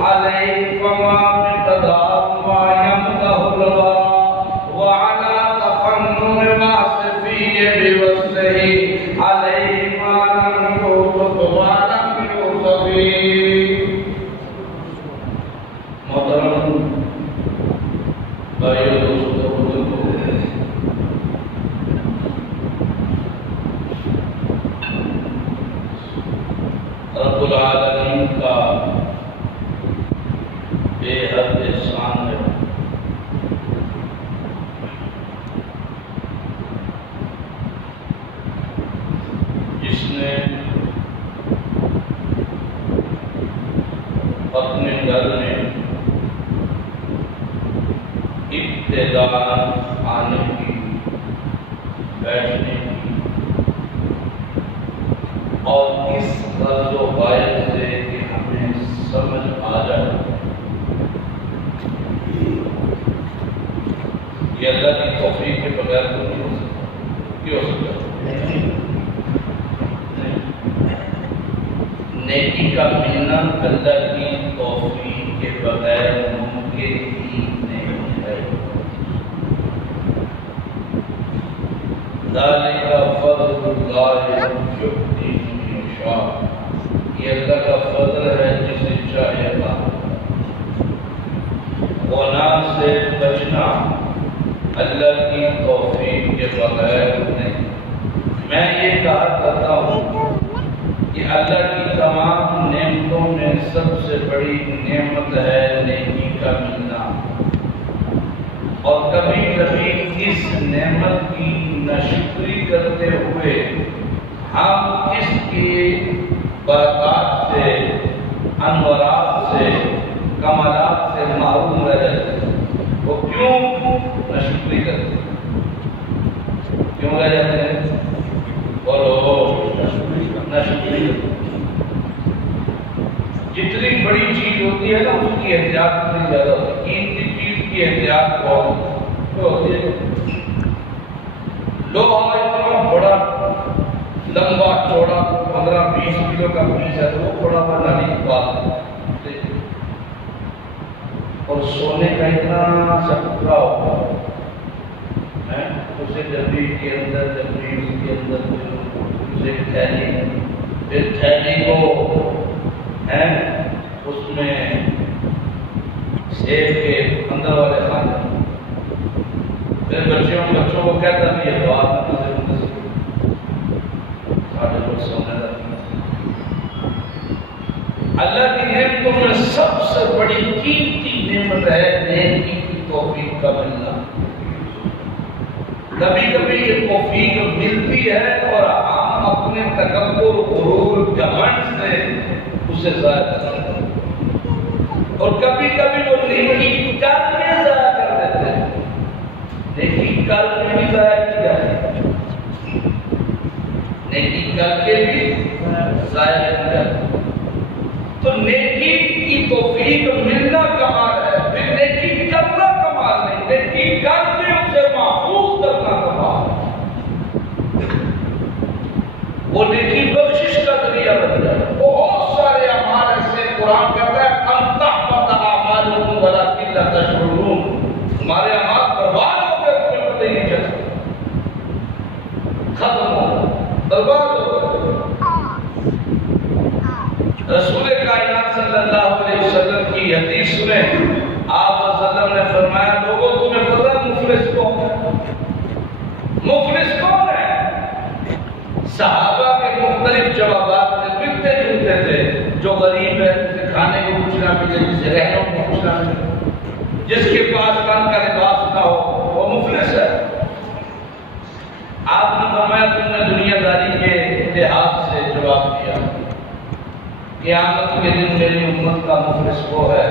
عليه فما بقدر ما يمده الله ابتداءً آنے کی، بیٹھنے کی اور اس غرض و غایت سے کہ ہمیں سمجھ آ جائے یہ اللہ کی توفیق کے بغیر تو نہیں ہو سکتا۔ کیوں ہو سکتا؟ نیکی کا ملنا اللہ کی توفیق کے بغیر ممکن ہی نہیں ہے۔ ذالک فضل اللہ یؤتیہ من یشاء، یہ اللہ کا فضل ہے جسے چاہے گا۔ گناہ سے بچنا اللہ کی توفیق کے بغیر نہیں۔ میں یہ کہا کرتا ہوں کہ اللہ کی تمام نعمتوں میں سب سے بڑی نعمت ہے نیکی کا ملنا، اور کبھی کبھی اس نعمت کی ناشکری کرتے ہوئے ہم اس کی برکات سے، انوارات سے، کمالات سے محروم رہ جاتے ہیں۔ وہ کیوں ناشکری کرتے ہیں؟ کیوں رہ جاتے ہیں؟ اور ناشکری جتنی بڑی چیز ہوتی ہے نا اس کی احتیاط اتنی زیادہ ہوتی ہے۔ قیمتی چیز کی احتیاط بہت ہوتی ہے۔ لوہا اتنا بڑا لمبا چوڑا 15-20 کلو کا پیس ہے تو وہ بڑا بنانے کی بات ہے، اور سونے کا اتنا سا ٹکڑا ہوتا ہے اسے ڈبی کے اندر اسے تھیلی، پھر تھیلی کو اس میں سیب کے اندر والے کھانے، پھر بچوں کو کہتا بھی ہے بات ساڑھے لوگ سونے لگتے۔ اللہ کی نعمتوں میں سب سے بڑی قیمتی نعمت ہے نیکی کی توفیق کا ملنا۔ کبھی کبھی یہ توفیق ملتی ہے اور ہم اپنے تکبر، غرور، گھمنڈ سے اسے ضائع کرتے ہیں، اور کبھی کبھی وہ نیکی کر کے ضائع کر دیتے ہیں۔ نیکی کر کے بھی ضائع کیا ہے، نیکی کر کے بھی ضائع کیا ہے۔ تو نیکی کی توفیق ملنا کمال ہے، پھر نیکی کرنا کمال نہیں، نیکی کر کے اسے محفوظ کرنا کمال ہے۔ وہ نیکی بخشش کا ذریعہ بن جائے۔ بہت سارے اعمال ایسے قرآن کہتا ہے ان تحبط اعمالکم ولکن لا تشعرون، ہمارے اعمال برباد ہو گئے تمہیں پتہ ہی نہیں چلتا، ختم ہو گئے، برباد ہو گئے۔ رسول کائنات صلی اللہ علیہ وسلم کی حدیث میں آپ صلی اللہ علیہ وسلم نے فرمایا لوگوں تمہیں پتہ مفلس کون ہے؟ مفلس کون ہے؟ صحابہ کے مختلف جوابات تھے، ملتے جلتے تھے۔ جو غریب ہے جسے کھانے کو کچھ نہ ملے، جسے رہنے کو کچھ نہ ملے، جس کے پاس تن کا لباس نہ ہو، وہ مفلس ہے۔ آپ نے فرمایا تم نے دنیا داری کے لحاظ سے جواب دیا، قیامت کے دن میری امت کا مفلس وہ ہے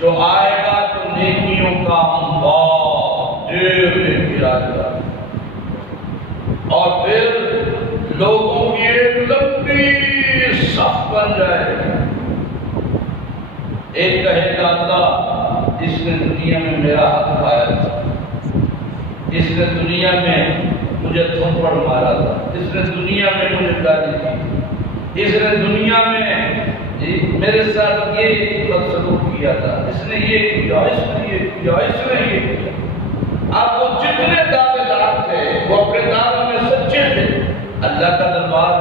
جو آئے گا تو نیکیوں کا انبار ڈھیر لے کے آئے گا، اور پھر لوگوں کی ایک لمبی صف بن جائے گی۔ ایک کہے گا اللہ اس نے دنیا میں میرا حق کھایا تھا، اس نے دنیا میں مجھے تھپڑ مارا تھا، اس نے دنیا میں مجھے گالی دی، اس نے دنیا میں میرے ساتھ یہ بدسلوک کیا تھا، اس نے یہ کیا، اس نے یہ کیا، اس نے یہ کیا۔ اب وہ جتنے دعوے دار تھے وہ اپنے دعووں میں سچے تھے۔ اللہ کا دربار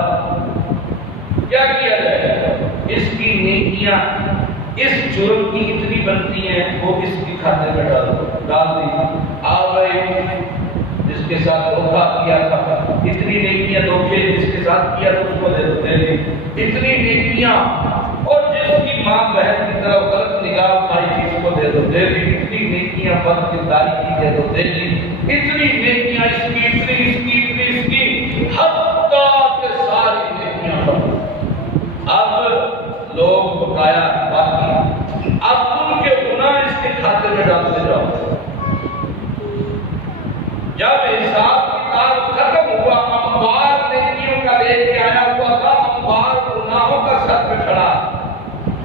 کیا کیا جائے؟ اس کی نیکیاں اس جرم کی اتنی بنتی ہیں وہ اس کی کھاتے میں ڈال دی۔ آ گئے جس کے ساتھ دھوکا کیا تھا، اتنی نیکیاں دھوکے جس کے ساتھ کیا تو اس کو دے دی، اتنی نیکیاں، اور جس کی ماں بہن کی طرف غلط نگاہ اٹھائی تھی اس کو دے دی، اتنی نیکیاں بد کرداری کی دے دی، اتنی نیکیاں اس کی، اتنی اس کی، حتیٰ کہ ساری نیکیاں بند۔ اب لوگ بقایا باقی، اب ان کے گناہ اس کے کھاتے میں ڈالتے جاؤ، لے کے آیا ہوا تھا، اموال گناہوں کا سر پہ کھڑا،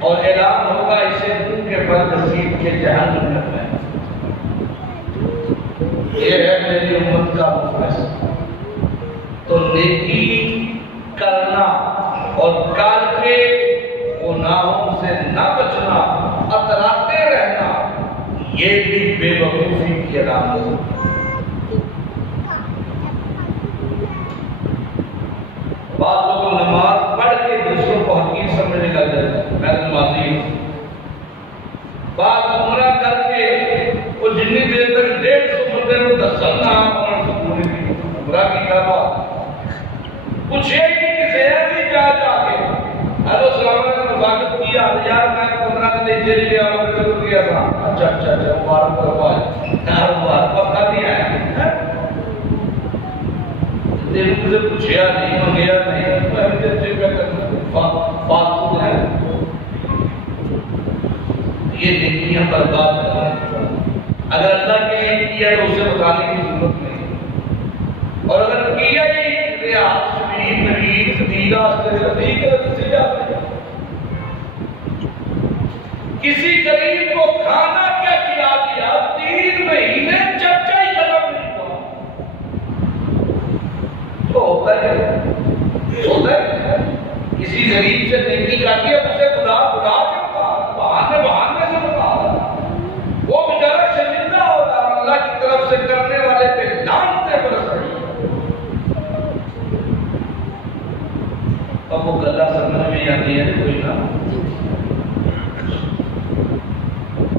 اور اعلان ہوگا اسے ان کے بدنصیب کے جہنم میں۔ یہ ہے میری امت کا فیصلہ۔ تو نیکی کرنا اور کر کے گناہوں سے نہ بچنا، اتراتے رہنا، یہ بھی بے وقوفی کی علامت ہے۔ بعض لوگ نماز پڑھ کے دوسروں کو حقیر سمجھنے لگ جاتے ہیں، میں نمازی ہوں۔ بعض عمرہ کر کے وہ جتنی دیر تک 150 بندے کو دسنا پوری کی عمرہ کی کیا بات پوچھے کہ کسی ایسی جا کے ہلو السلام علیکم مفاقت کیا یار میں 15 دن جیل لیا اور کر گیا تھا، اچھا اچھا اچھا مبارک مبارک یار مبارک پکا نہیں آیا دل سے پوچھیا نہیں منگیا نہیں فالتو ہے۔ یہ نیکیاں برباد کریں، اگر اللہ کے لیے کیا تو اسے بتانے کی ضرورت نہیں، اور اگر کیا ہی ریاض شبیر نویر خدیجہ کسی غریب کو کھانا کیا کھلا دیا، 3 مہینے چرچا ہی ختم نہیں ہوا، تو ہوتا ہے کسی غریب سے نیکی کر کے اسے بلا کے بہانے سے بتا وہ بیچارہ شرمندہ ہوتا، اللہ کی طرف سے کرنے والے پہ لعنتیں برس رہی ہیں۔ اب وہ گلہ سمجھ میں آتی ہے کوئی نہ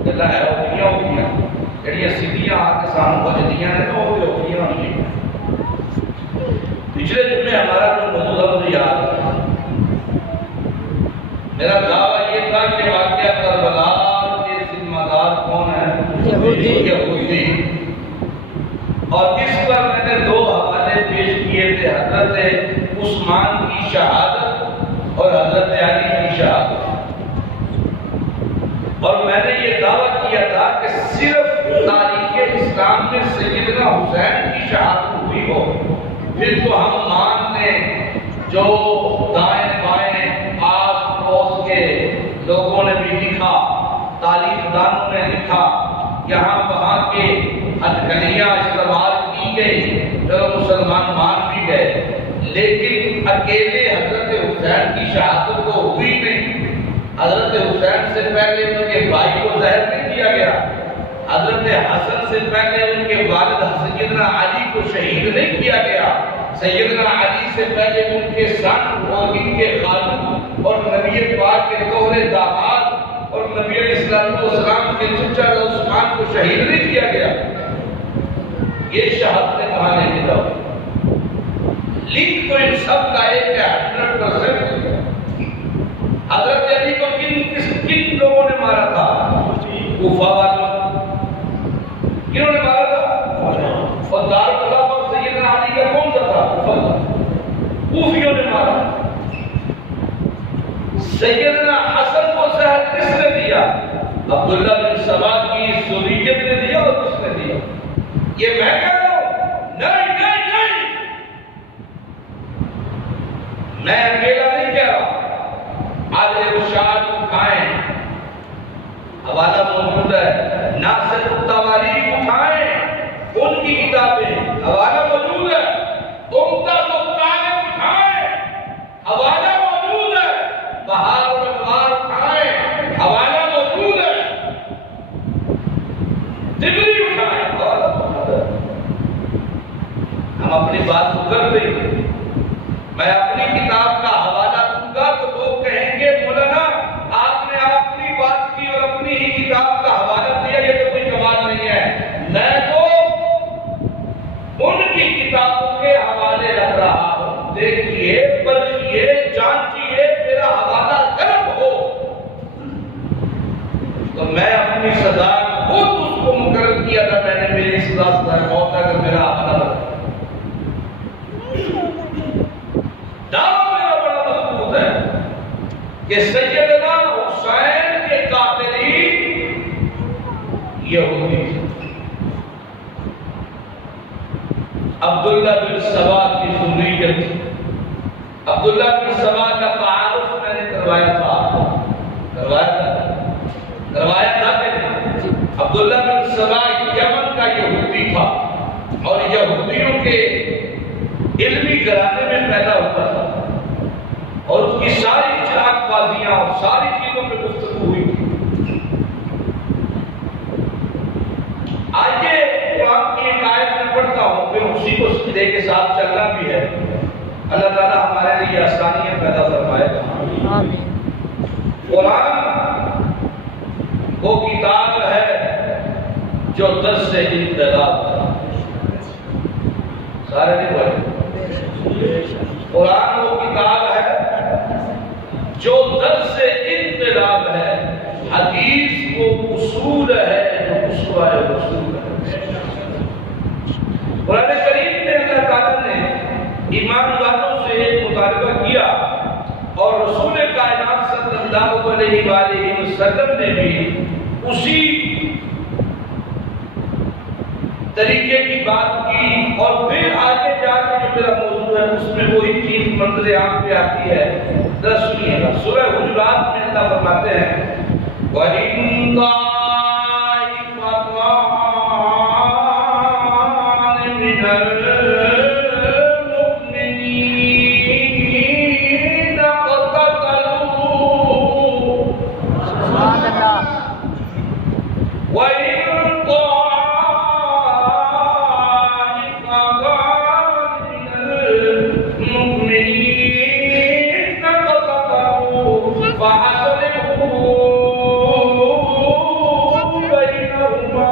گلہ ہے اوکیاں جڑیاں سیدھیاں آ کے سامنے بجدیاں نے تو وہ اوکیاں ہوئی۔ پچھلے جمعے ہمارا جو موضوع ہے مجھے یاد ہے، میرا دعویٰ یہ تھا کہ واقعہ کربلا کے ذمہ دار کون ہے؟ یہودی۔ اور اس پر میں نے 2 حوالے پیش کیے تھے، حضرت عثمان کی شہادت اور حضرت علی کی شہادت، اور میں نے یہ دعویٰ کیا تھا کہ صرف تاریخ اسلام میں سیدنا حسین کی شہادت ہوئی ہو پھر تو ہم مان لیں، جو دائیں بائیں آس پڑوس کے لوگوں نے بھی لکھا، تاریخ دانوں نے لکھا، یہاں وہاں کے ہتھکڑیاں استعمال کی گئی، چلو مسلمان مان بھی گئے، لیکن اکیلے حضرت حسین کی شہادت تو ہوئی نہیں۔ حضرت حسین سے پہلے ان کے بھائی کو زہر نہیں دیا گیا، حضرت حسن سے پہلے ان کے والد سیدنا علی کو شہید نہیں کیا گیا، سیدنا علی سے پہلے ان کے سن اور ان کے خالد اور نبی پاک کے دوہرے داماد اور نبی علیہ السلام کے چچا عثمان کو شہید نہیں کیا گیا۔ یہ شہادت کہاں لے کے جاؤ؟ لنک تو ان سب کا ایک ہے 100%۔ حضرت علی کو کن لوگوں نے مارا تھا؟ کوفہ والوں۔ کنہوں نے مارا تھا؟ اور دارالخلافہ سیدنا علی کا کون سا تھا؟ کوفیوں نے مارا۔ سیدنا حسن کو زہر کس نے دیا؟ عبداللہ بن سبا کی ذریت نے دیا، اور کس نے دیا؟ یہ میں کہہ رہا ہوں، نہیں نہیں نہیں، میں اکیلا نہیں کہہ رہا۔ آج ارشاد اٹھائیں، حوالہ موجود ہے، ناصر التواریخ اٹھائیں، ان کی کتابیں حوالہ موجود ہے، امداد الطالب اٹھائیں، حوالہ موجود ہے، بہار الانوار اٹھائیں، حوالہ موجود ہے، تبری اٹھائیں، حوالہ موجود ہے۔ ہم اپنی بات کو کر دیں، میں اپنی کتاب کا حوالہ دوں گا تو لوگ کہیں گے مولانا آپ نے اپنی بات کی اور اپنی ہی کتاب کا حوالہ دیا، یہ تو کوئی کمال نہیں ہے۔ میں تو ان کی کتابوں کے حوالے رکھ رہا ہوں، دیکھیے پرکھیے جانچیے، میرا حوالہ غلط ہو تو میں اپنی سزا خود اس کو مقرر کیا تھا، میں نے میری سزا موت ہے کہ میرا حوالہ غلط۔ دعویٰ میرا بڑا مضبوط ہے کہ سیدنا حسین کے قاتلین یہودی تھے۔ عبداللہ بن سبا کی ذریت، عبداللہ بن سبا کا تعارف میں نے کروایا تھا کہ عبداللہ بن سبا یمن کا یہودی تھا اور یہودیوں کے علمی گھرانے میں پیدا ہوتا تھا اور اس کی ساری چراغ بازیاں اور ساری چیزوں پہ گفتگو ہوئی تھی. آئیے قرآن کی ایک آیت میں پڑھتا ہوں، پھر اسی کو سجدے کے ساتھ چلنا بھی ہے. اللہ تعالیٰ ہمارے لیے آسانیاں پیدا فرمائے گا. قرآن وہ کتاب ہے جو 10 سے انقلاب ہے. سارے نہیں بولے. قرآن وہ کتاب ہے جو 10 سے انقلاب ہے. حدیث وہ اصول ہے جو اسوہ رسول ہے. قرآن کریم میں اللہ تعالیٰ نے ایمان والوں سے ایک مطالبہ کیا اور رسول کائنات صلی اللہ علیہ وآلہ وسلم نے بھی اسی طریقے کی بات کی. اور پھر آگے جا کے جو میرا موضوع ہے اس میں وہی چیز منظر عام پہ آتی ہے. ذرا سنیے گا. سورہ حجرات میں اللہ فرماتے ہیں وَإِن طَائِفَتَانِ مِنَ الْمُؤْمِنِينَ اقْتَتَلُوا وَإِن طَائِفَتَانِ مِنَ الْمُؤْمِنِينَ اقْتَتَلُوا فَأَصْلِحُوا بَيْنَهُمَا.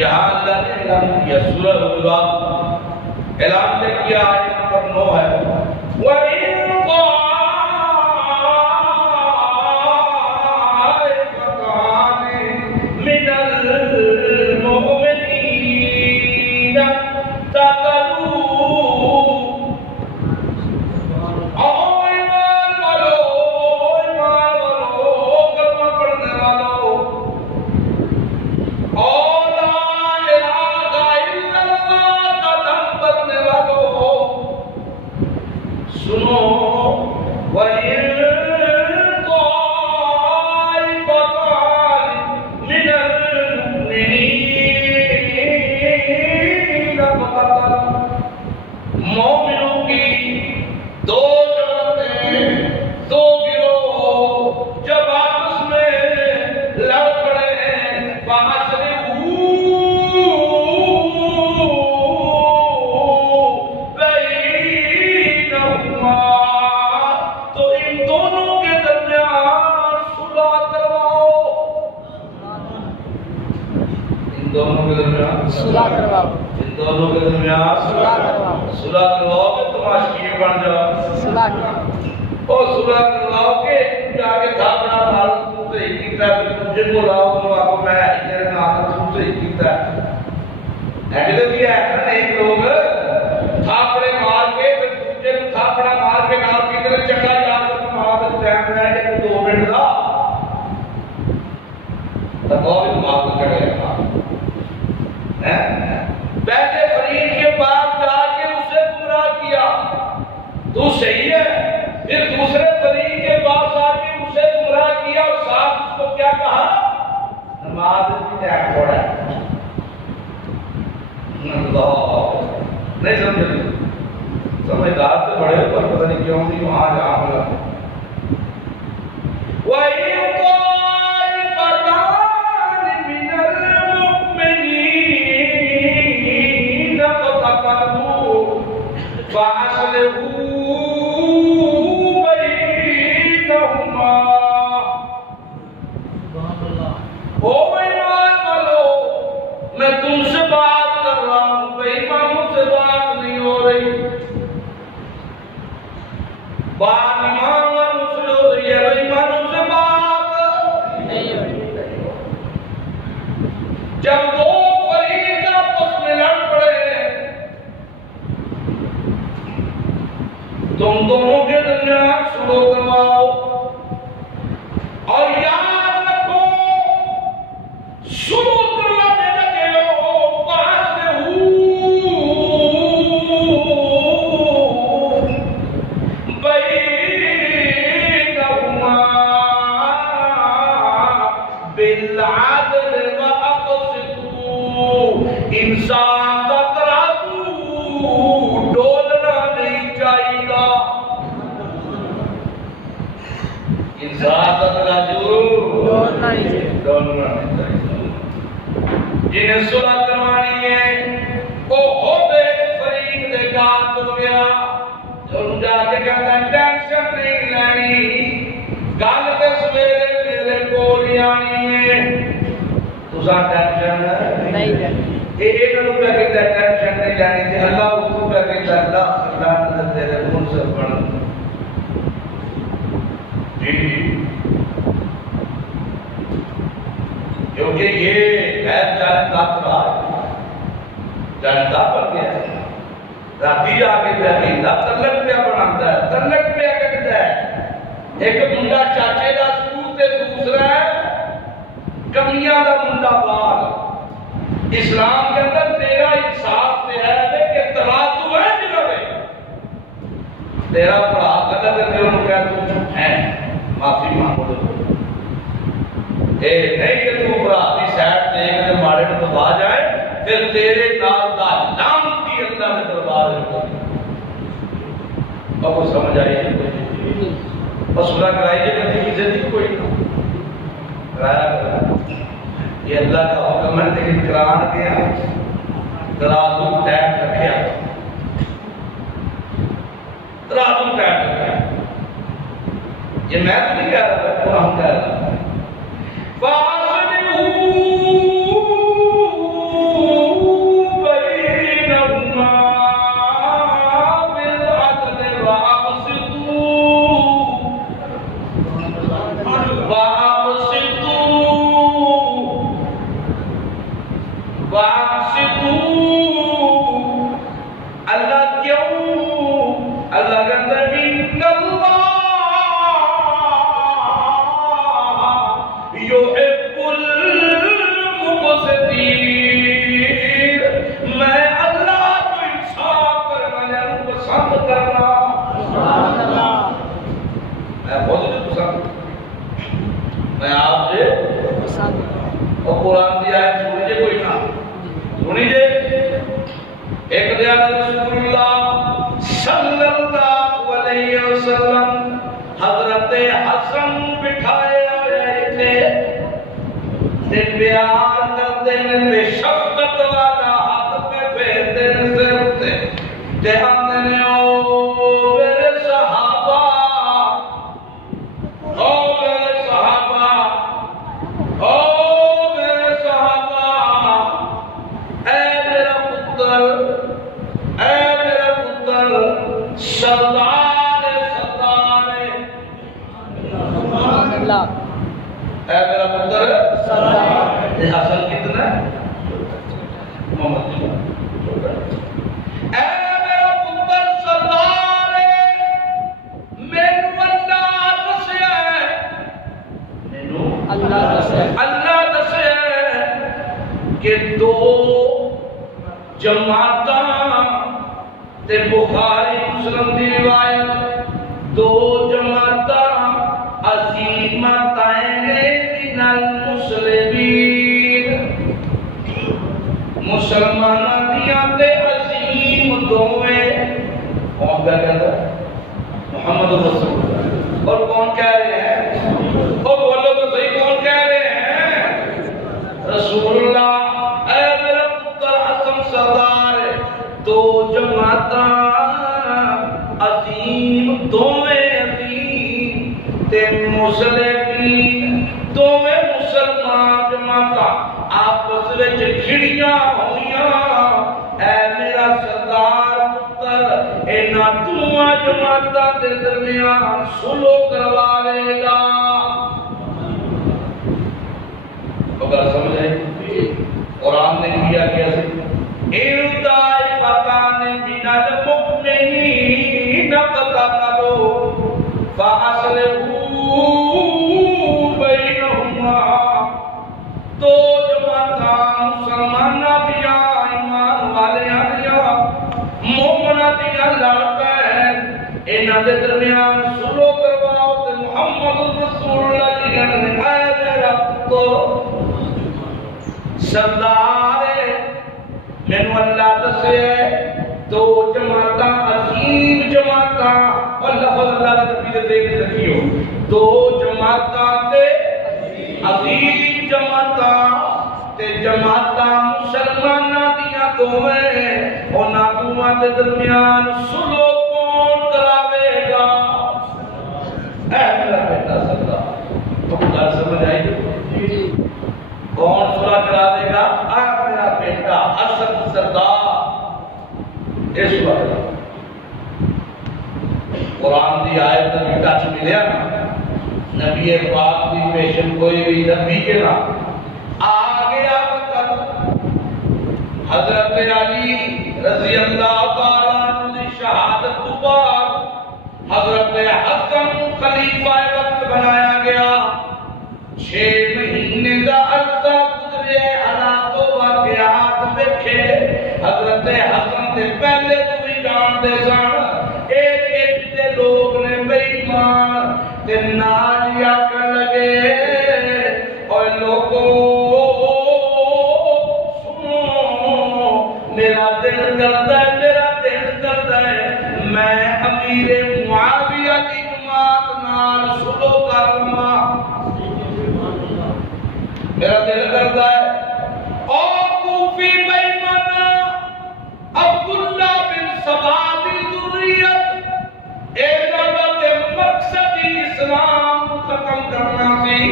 یہاں اللہ نے اعلان کیا، سورہ حجرات اعلان نے کیا، آیت نمبر 9 ہے وَإِن طَائِفَتَانِ مِنَ الْمُؤْمِنِينَ اقْتَتَلُوا. ایمان والو کلمہ پڑھنے والوں اور لا الہ الا اللہ کا دم بننے والوں سنو. وَإِن طَائِفَتَانِ مِنَ الْمُؤْمِنِينَ اقْتَتَلُوا. مومنوں کی دو جماعتیں، دو گروہ جب آپس میں لڑ پڑے ہیں فَأَصْلِحُوا بَيْنَهُمَا. تو ان دونوں کے درمیان صلح کرواؤ. ان دونوں کے درمیان صلح کرواؤ. ان دونوں کے درمیان صلح کرواؤ. صلح کرواؤ کہ تم عاشقین بن جاؤ. صلح کرواؤ اور صلح کرواؤ کہ جا کے تھاپڑا مارو تم سے ایک کیتا ہے تجھے کو لاؤ تم آپ میں تیرے نام تم سے ایک کیتا ہے. ایسے بھی ہے نا ایک لوگ تھاپڑے مار کے پھر دوسرے کو تھاپڑا مار کے نام کی طرح چنگا یاد کر مار کے ٹائم میں آئے کہ 2 منٹ دا تب وہ بھی مار کے چڑھے گا. پہلے فریق کے پاس جا کے اسے گمراہ کیا تو صحیح ہے، پھر دوسرے فریق کے پاس آ کے اسے گمراہ کیا اور ساتھ اس کو کیا کہا نماز کی ٹائم پڑا ہے. اللہ نہیں سمجھ سمجھدار تو بڑے پر پتہ نہیں کیوں نہیں وہاں جہاں ملا. وَإِن طَائِفَتَانِ مِنَ الْمُؤْمِنِينَ اقْتَتَلُوا فَأَصْلِحُوا بَيْنَهُمَا. او ایمان والو میں تم سے بات کر رہا ہوں، بے ایمانوں سے بات نہیں ہو رہی. بات ایمان والوں سے ہو رہی ہے، بے ایمانوں سے بات نہیں ہو رہی. جب دو فریق آپس میں لڑ پڑے تم دونوں کے درمیان صلح کرواؤ. اور یاد رکھو صلح کروانے لگے ہو فَأَصْلِحُوا بالعدل واقسطوا، انسان کا ترازو ڈولنا نہیں چاہیے گا، انسان کا ترازو ڈولنا نہیں چاہیے، جنہیں صلح کروانی ہے وہ ہوتے فریق دے کام تو گیا جو جا کے کہتا ٹینشن نہیں لینی، گل تے سویرے میرے کول ہی آنی ہے، تساں ٹینشن نہیں لینی، یہ نوں پہ کہتا ٹینشن نہیں لینی تے اللہ کو پہ کہتا اللہ نے تیرے منصف بن جی، کیونکہ یہ غیر جانتا رہا جانتا پر گیا راتی جا کے پہ کہتا تلک پہ بناتا ہے، تلک پہ کہتا ہے، ایک منڈا چاچے دا سکول تے دوسرا ہے کمیاں دا منڈا بال، اسلام کے اندر تیرا انصاف پہ ہے کہ ترازو ہے جنہوں نے تیرا پڑھا غلط ہے تیرے انہوں کہا تو چپ ہے معافی مانگو دے اے نہیں کہ تو براتی سیٹ دیکھ دے مارے میں دبا جائے پھر تیرے نال دا لامتی اللہ نے دربار رکھا، اب وہ سمجھ آئیے بس صلح کرائیے کہ عزت ہی کوئی نہ کرایا کرا، یہ اللہ کا حکم ہے، لیکن قرآن کے ترازو ٹیٹ رکھیا، ترازو ٹیٹ رکھیا، یہ میں تو نہیں کہہ رہا، قرآن کہہ رہا کہ دو جماعتاں تے بخاری مسلم دی روایت دو جماعتاں عظیمتین من المسلمین مسلماناں دیاں تے عظیم دوویں کون کہہ رہا ہے محمد رسول اللہ اور کون کہہ رہے ہیں اور بولو تو صحیح کون کہہ رہے ہیں رسول اللہ سردار دو جماعتاں عظیم دوویں عظیم تے مسلمین دوویں مسلمان جماعتاں آپس وچ کھڑیاں ہوئیاں اے میرا سردار پتر انہاں دوواں جماعتاں دے درمیان صلح کرواوے گا، اگر سمجھ آئی قرآن نے کیا کیا سی اِرْدَائِ فَقَانِ مِنَ الْمُؤْمِنِينَ قَتَلُوا فَأَصْلِحُوا بَيْنَهُمَا دو جماعتاں مسلماناں دیا ایمان والیاں دیا مومناں دیا لڑ پین انہاں دے درمیان صلح کرواؤ تے محمد رسول اللہ جی نے اے میرا پتر سردار مینو اللہ دسے دو جماعتاں عظیم جماعتاں، اور لفظ اللہ نے نبی دے کے رکھیو، دو جماعتاں تے عظیم جماعتاں تے جماعتاں مسلماناں دیاں دوویں، انہاں دوواں دے درمیان سلو کون کراوے گا؟ اے میرا بیٹا سردار، تم گل سمجھ آئی جو کون صلح کراوے گا؟ اے میرا بیٹا حسن سردار۔ اس وقت قرآن دی آیت کا ٹچ ملیا نا، نبی پاک دی پیشن کوئی بھی نبی کے نا آ گیا وقت حضرت علی رضی اللہ تعالیٰ عنہ دی شہادت تو بعد حضرت حسن خلیفہ وقت بنایا گیا، 6 مہینے دا عرصہ گزرے، حالات و واقعات دیکھے، حضرت حسن سے پہلے تو بھی جانتے سن، ایک دے لوگ نے بے ایمان تے نال آکھن لگے، اور لوگوں سنو، میرا دل کرتا ہے، میرا دل کرتا ہے میں امیر معاویہ کی جماعت نال سلو کر لواں، میرا دل کرتا ہے۔ اور کوفی بے ایمان عبداللہ بن سبا دی ذریت، انہاں دا مقصد اسلام ختم کرنا سی،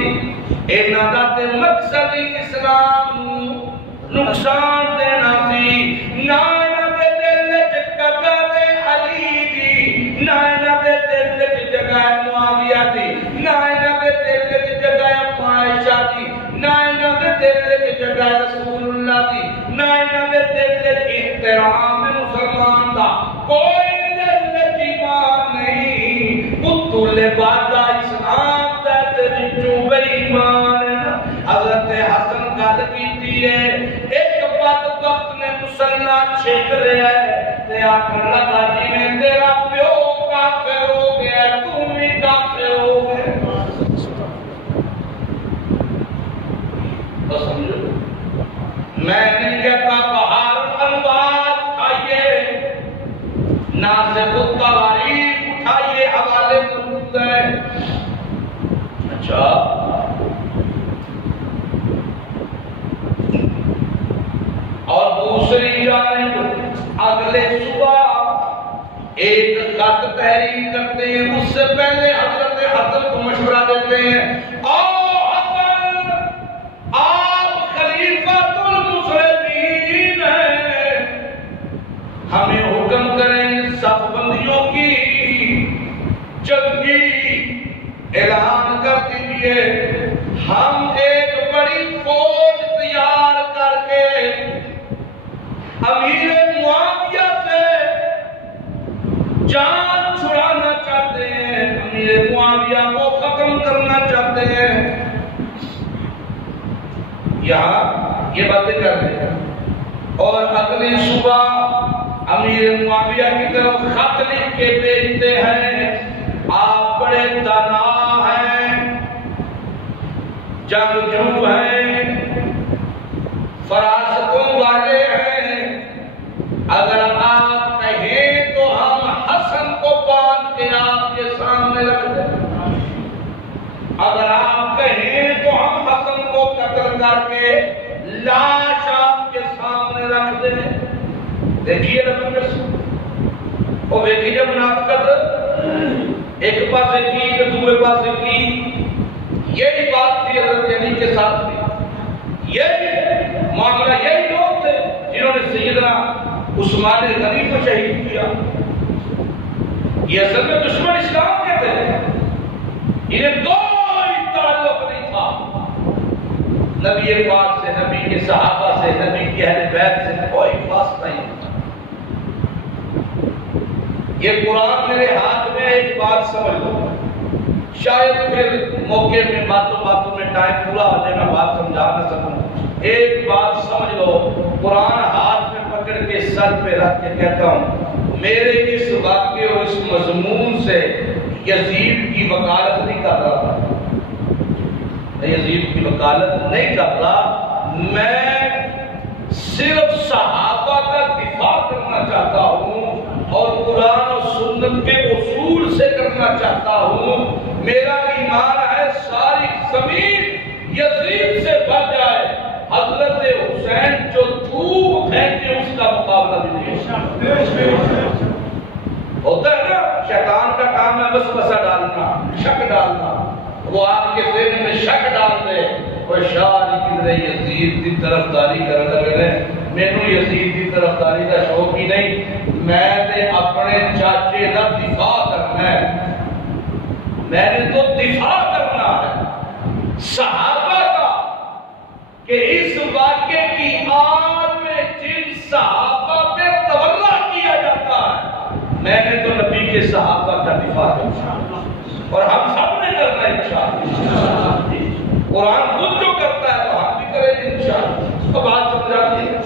انہاں دا مقصد اسلام نقصان دینا سی، نہ انہاں دے دل وچ قدر علی دی، نہ انہاں دے دل وچ جگہ معاویہ دی، نہ انہاں دے دل وچ جگہ عائشہ دی، نہ انہاں دے دل وچ جگہ رسول اللہ دی، نہ انہاں دے دل وچ احترام مسلمان دا، کوئی دل وچ ایمان نہیں، پتل بادہ اسلام دا تے وچوں بے ایمان۔ حضرت حسن گل کیتی ہے، ایک بدبخت نے مسلح چھک رہا ہے تے آکھن لگا جی میں تیرا پیو کافر ہو گیا، تم بھی کافر ہو گئے۔ تو سمجھو، میں نہیں کہتا بہار انوار اٹھائیے، نہ سے خود تواریخ اٹھائیے، حوالے موجود ہیں۔ اچھا اور دوسری جانب اگلے صبح ایک خط تحریر کرتے ہیں، اس سے پہلے حضرت حسن کو مشورہ دیتے ہیں، آپ خلیفۃ المسلمین ہیں، ہمیں حکم کریں صف بندیوں کی جنگی اعلان کر دیجئے، ہم ایک بڑی فوج تیار کر کے امیر معاویہ سے جان چھڑانا چاہتے ہیں، امیر معاویہ کو ختم کرنا چاہتے ہیں۔ یہاں یہ باتیں کر رہے ہیں، اور اگلی صبح امیر معاویہ کی طرف خط لکھ کے بھیجتے ہیں، آپ بڑے دانا ہیں، جنگجو ہیں، فراستوں والے ہیں، اگر آپ کہیں تو ہم حسن کو باندھ کے آپ کے سامنے رکھ دیں، اگر آپ کہیں تو ہم حسن کو قتل کر کے لاش آپ کے سامنے رکھ دیں۔ دیکھیے نبی رسول وہ دیکھیے جب منافقت ایک پاسے کی کہ دوسرے پاسے کی، یہی بات تھی حضرت علی کے ساتھ بھی، یہی معاملہ، یہی لوگ تھے جنہوں نے سیدنا عثمان غنی کو شہید کیا۔ یہ اصل میں دشمن اسلام کے تھے، انہیں کوئی تعلق نہیں تھا نبی پاک سے، نبی کے صحابہ سے، نبی کے اہل بیت سے کوئی واسطہ نہیں تھا۔ یہ قرآن میرے ہاتھ میں، ایک بات سمجھ لو، شاید پھر موقع میں باتوں میں ٹائم پورا ہو جائے، میں بات سمجھا نہ سکوں۔ ایک بات سمجھ لو، قرآن ہاتھ میں پکڑ کے سر پہ رکھ کے کہتا ہوں، میرے اس واقعے اور اس مضمون سے یزید کی وکالت نہیں کر رہا، یزید کی وکالت نہیں کر رہا، میں امت کے اصول سے کرنا چاہتا ہوں. میرا ایمان ہے ساری زمین یزید سے بھر جائے، حضرت حسین جو دھوپ پھینکے اس کا مقابلہ بھی نہیں. ہوتا ہے نا شیطان کا کام ہے وسوسہ ڈالنا، شک ڈالنا. وہ آپ کے ذہن میں شک ڈال دے اور شاہ کدھر یزید کی طرفداری کرنے لگے. مینوں یزید کی طرفداری کا شوق ہی نہیں، میں نے اپنے چاچے کا دفاع کرنا ہے. میں نے تو دفاع کرنا ہے صحابہ کا کہ اس واقعے کی آڑ میں جن صحابہ پہ تولہ کیا جاتا ہے، میں نے تو نبی کے صحابہ کا دفاع کرنا اور ہم سب نے کرنا ہے انشاءاللہ. قرآن خود جو کرتا ہے تو ہم بھی کریں گے انشاءاللہ. تو بات سمجھا دیے.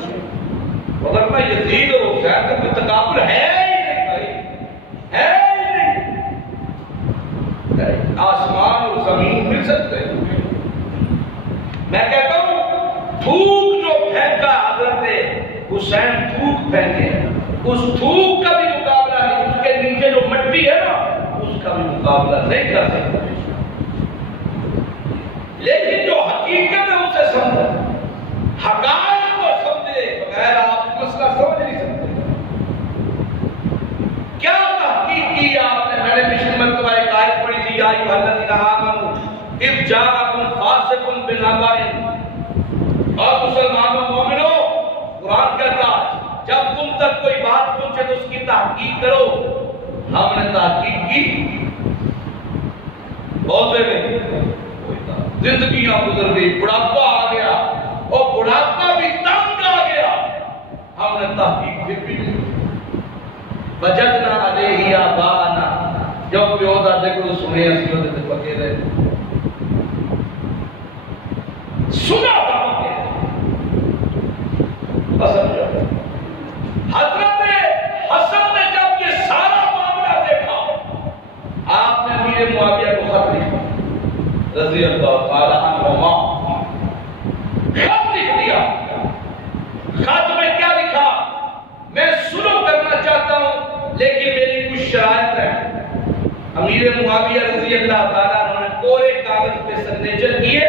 ورنہ یزید اور حسین کا کوئی تقابل ہے ہی نہیں بھائی، ہے ہی نہیں. آسمان اور زمین مل سکتے ہیں. میں کہتا ہوں تھوک جو پھینکا حضرت حسین تھوک پھینکے، اس تھوک کا بھی مقابلہ نہیں، اس کے نیچے جو مٹی ہے نا اس کا بھی مقابلہ نہیں کر سکتا. لیکن جو حقیقت ہے اسے سمجھو، حقائق کو سمجھے بغیر آپ مسئلہ سمجھ نہیں سکتے. کیا تحقیق کی آپ نے؟ میں نے پچھلی مرتبہ ایک آیت پڑھی تھی، یا ایھا الذین آمنوا اذ جاءکم فاسق بنبأ. اور مسلمانوں مومنوں، قرآن کہتا ہے جب تم تک کوئی بات پہنچے تو اس کی تحقیق کرو. ہم نے تحقیق کی، بولتے نہیں. زندگیاں گزر گئی، بڑھاپا آ گیا اور بڑھاپا بھی تنگ آ گیا، ہم نے تحقیق پھر بھی نہیں. وجدنا علیہ آباءنا، جب پیو دادے کو سنے اسی ہوتے تھے پکے رہے، سنا تھا پکے رہے. حضرت حسن نے جب یہ سارا معاملہ دیکھا، آپ نے امیر معاویہ کو خط لکھا رضی اللہ تعالی عنہما. خط لکھ دیا. خط میں کیا لکھا؟ میں سلو کرنا چاہتا ہوں لیکن میری کچھ شرائط ہے. امیر معاویہ رضی اللہ تعالیٰ عنہ نے کورے کاغذ پہ سگنیچر کیے،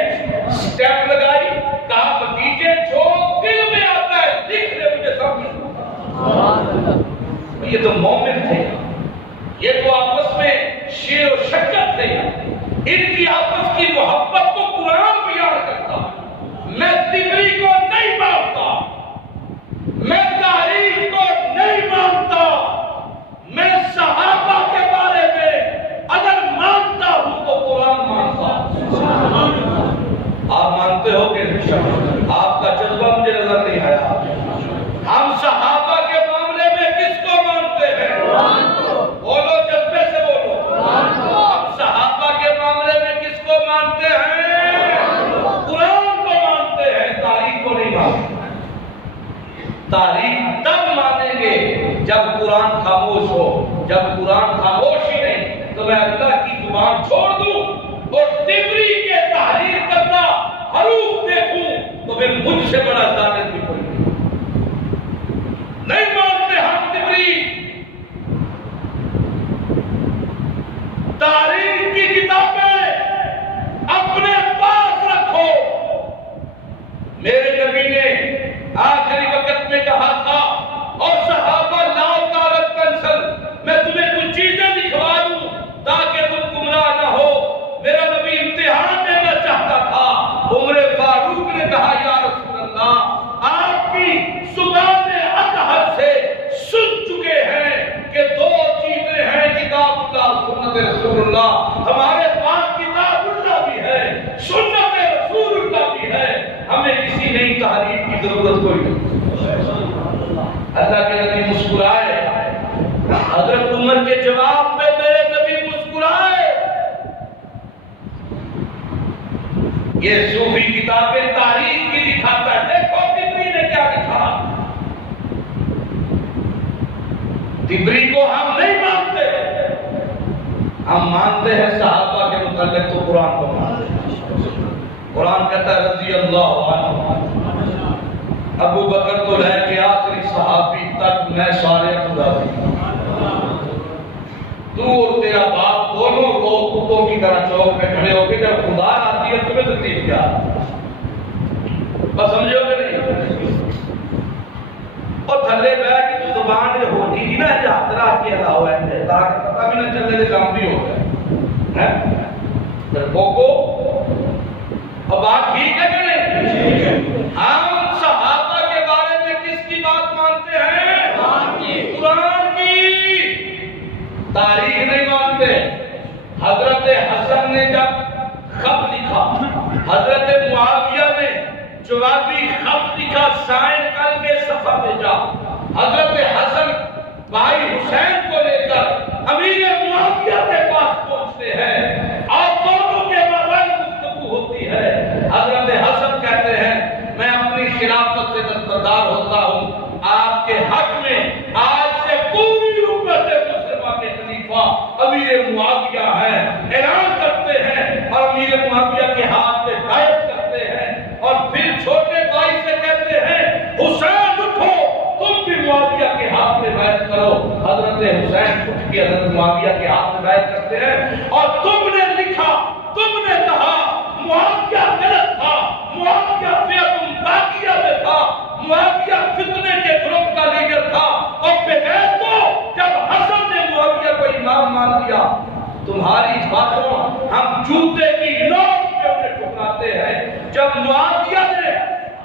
سٹیمپ لگائی، کہا بھتیجے جو دل میں آتا ہے لکھ لے، مجھے سب کچھ. یہ تو مومن تھے، یہ تو آپس میں شیر و شکر تھے. ان کی آپس کی محبت کو قرآن بیان کرتا. میں تبری کو نہیں مانتا، میں تاریخ کو نہیں مانتا، میں صحابہ کے بارے میں اگر مانتا ہوں تو قرآن مانتا. آپ مانتے ہو کہ آپ کا جذبہ مجھے نظر نہیں آیا. ہم صحابہ کے معاملے میں کس کو مانتے ہیں؟ بولو، جذبے سے بولو. ہم صحابہ کے معاملے میں کس کو مانتے ہیں؟ قرآن کو مانتے ہیں، تاریخ کو نہیں مانتے. تاریخ تب مانیں گے جب قرآن خاموش ہو. جب قرآن خاموش ہی نہیں تو میں اللہ کی زبان چھوڑ دوں اور تبری کے تحریر کرنا حروف دیکھوں تو پھر مجھ سے بڑا ظالم بھی کوئی نہیں. مانتے ہم تبری. تاریخ کی کتابیں اپنے پاس رکھو. میرے نبی نے آخری وقت میں کہا تھا، اور صحابہ لاؤ کاغذ پینسل، میں تمہیں کچھ چیزیں لکھوا دوں تاکہ تم گمراہ نہ ہو. میرا نبی امتحان دینا چاہتا تھا. عمر فاروق نے کہا یا رسول اللہ، آپ کی زبان اطہر سے سن چکے ہیں کہ دو چیزیں ہیں، کتاب اللہ، سنت رسول اللہ. ہمارے پاس کتاب اللہ بھی ہے، سنت رسول اللہ بھی ہے، ہمیں کسی نئی تحریف کی ضرورت کوئی نہیں. اللہ کے نبی مسکرائے. حضرت عمر کے جواب میں میرے نبی مسکرائے. یہ صوفی کتابیں تاریخ کی دکھاتا ہے. دیکھو تبری نے کیا لکھا. تبری کو ہم نہیں مانتے، ہم مانتے ہیں صحابہ کے متعلق تو قرآن کو مانتے ہیں. قرآن کہتا ہے رضی اللہ عنہ. ابو بکر تو لے کے آخری صحابی تک میں سارے خدا دی. بس سمجھو کہ نہیں؟ اور تھلے بیٹھ کے زبان جو ہوتی تھی نا جہاں کے علاوہ ہے تاکہ پتہ بھی نہ چلے کہ کام بھی ہو گیا ہے پھر بوکو اب بات ٹھیک ہے کہ نہیں؟ ہم صحابہ کے بارے میں کس کی بات مانتے ہیں؟ قرآن کی تاریخ نہیں مانتے۔ حضرت حسن نے جب خط لکھا، حضرت معاویہ نے جوابی خط لکھا، سائن کر کے صفحہ بھیجا، حضرت حسن بھائی حسین کو لے کر امیر معاویہ کے پاس پہنچتے ہیں اور دونوں کے مابین گفتگو ہوتی ہے۔ حضرت حسن کہتے ہیں میں اپنی خلافت سے دستبردار ہوتا ہوں، آپ کے حق میں آج سے پوری امت مسلمہ کے خلیفہ امیر معاویہ ہیں، اعلان کرتے ہیں اور امیر معاویہ کے ہاتھ میں بیعت کرتے ہیں اور پھر چھوٹے بھائی سے کہتے ہیں حسین اٹھو تم بھی معاویہ کے ہاتھ میں بیعت کرو۔ حضرت حسین اٹھ کے حضرت معاویہ کے ہاتھ میں بیعت کرتے ہیں اور تم نے لکھا، تم نے کہا معاویہ غلط تھا، معاویہ فیعتم باقیہ میں تھا، معاویہ فتنے کے گروپ کا لیڈر تھا اور بغیر تو جب حسن نے معاویہ کو امام مان لیا تمہاری باتوں ہم جوتے کی نوک پہ انہیں ٹھکراتے ہیں۔ جب معاویہ نے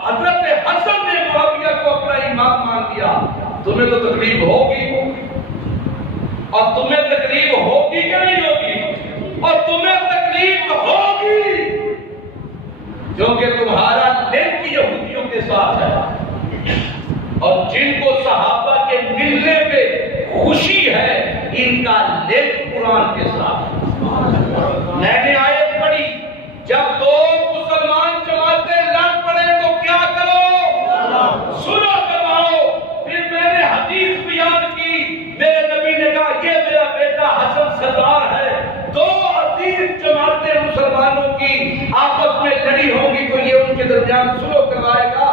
حضرت حسن نے معاویہ کو اپنا امام مان لیا تمہیں تو تکلیف ہوگی اور تمہیں تکلیف ہوگی کہ نہیں ہوگی؟ اور تمہیں تکلیف ہوگی کیونکہ تمہارا لنک یہودیوں کے ساتھ ہے اور جن کو صحابہ کے ملنے پہ خوشی ہے ان کا لنک قرآن کے ساتھ ہے۔ میں نے آیت پڑھی جب دو مسلمان جماعتیں لڑ پڑے تو کیا کرو؟ سنو کرواؤ۔ پھر میں نے حدیث بیان کی، میرے نبی نے کہا یہ میرا بیٹا حسن سردار ہے، دو عظیم جماعتیں مسلمانوں کی آپس میں لڑی ہوں گی تو یہ ان کے درمیان سلو کروائے گا۔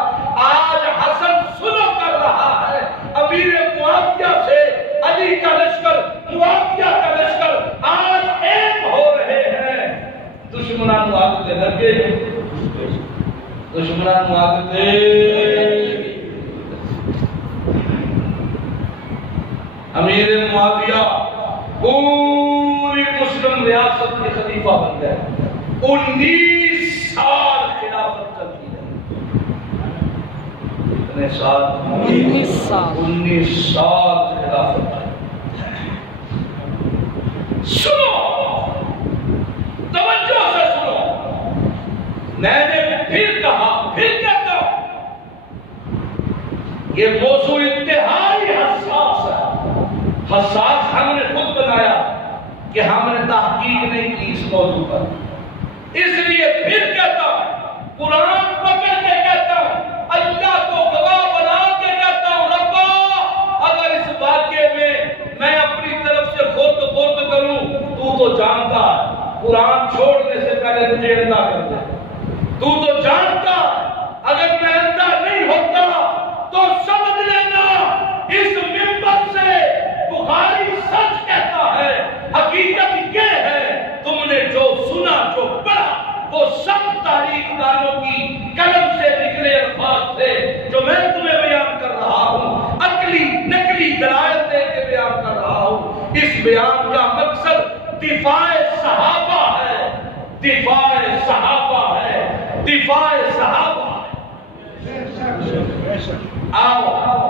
آج حسن سلو کر رہا ہے امیر معاویہ سے، علی کا لشکر معاویہ کا لشکر آج ایک ہو رہے ہیں۔ دشمنان معاویہ لگے، دشمنان معاویہ امیر معاویہ پوری مسلم ریاست کے خلیفہ بن گئے۔ 19 سال خلافت چلتی ہے۔ کتنے سال؟ 19 سال خلافت۔ سنو، توجہ سے سنو، میں نے پھر کہا، پھر کہتا ہوں یہ موضوع انتہائی حساس ہے۔ حساس ہم نے خود بنایا کہ ہم نے تحقیق نہیں کی اس موضوع پر، اس لیے پھر کہتا ہوں، قرآن پکڑ کے کہتا ہوں، اللہ کو گواہ بنا کے کہتا ہوں، ربا اگر اس واقعے میں اپنی طرف سے خود کروں تو جانتا قرآن چھوڑنے سے پہلے مجھے اندھا کر دے، تو جانتا اگر میں اندھا نہیں ہوتا تو سمجھ لینا اس منبر سے بخاری سچ کہتا ہے۔ حقیقت یہ ہے تم نے جو سنا جو پڑھا وہ سب تاریخ دانوں کی قلم سے نکلے الفاظ تھے جو میں تمہیں بیان کر رہا ہوں، عقلی نقلی دلائل دے کے بیان کر رہا ہوں۔ اس بیان کا مقصد دفاع صحابہ ہے، دفاع صحابہ ہے، دفاع صحابہ ہے۔ آؤ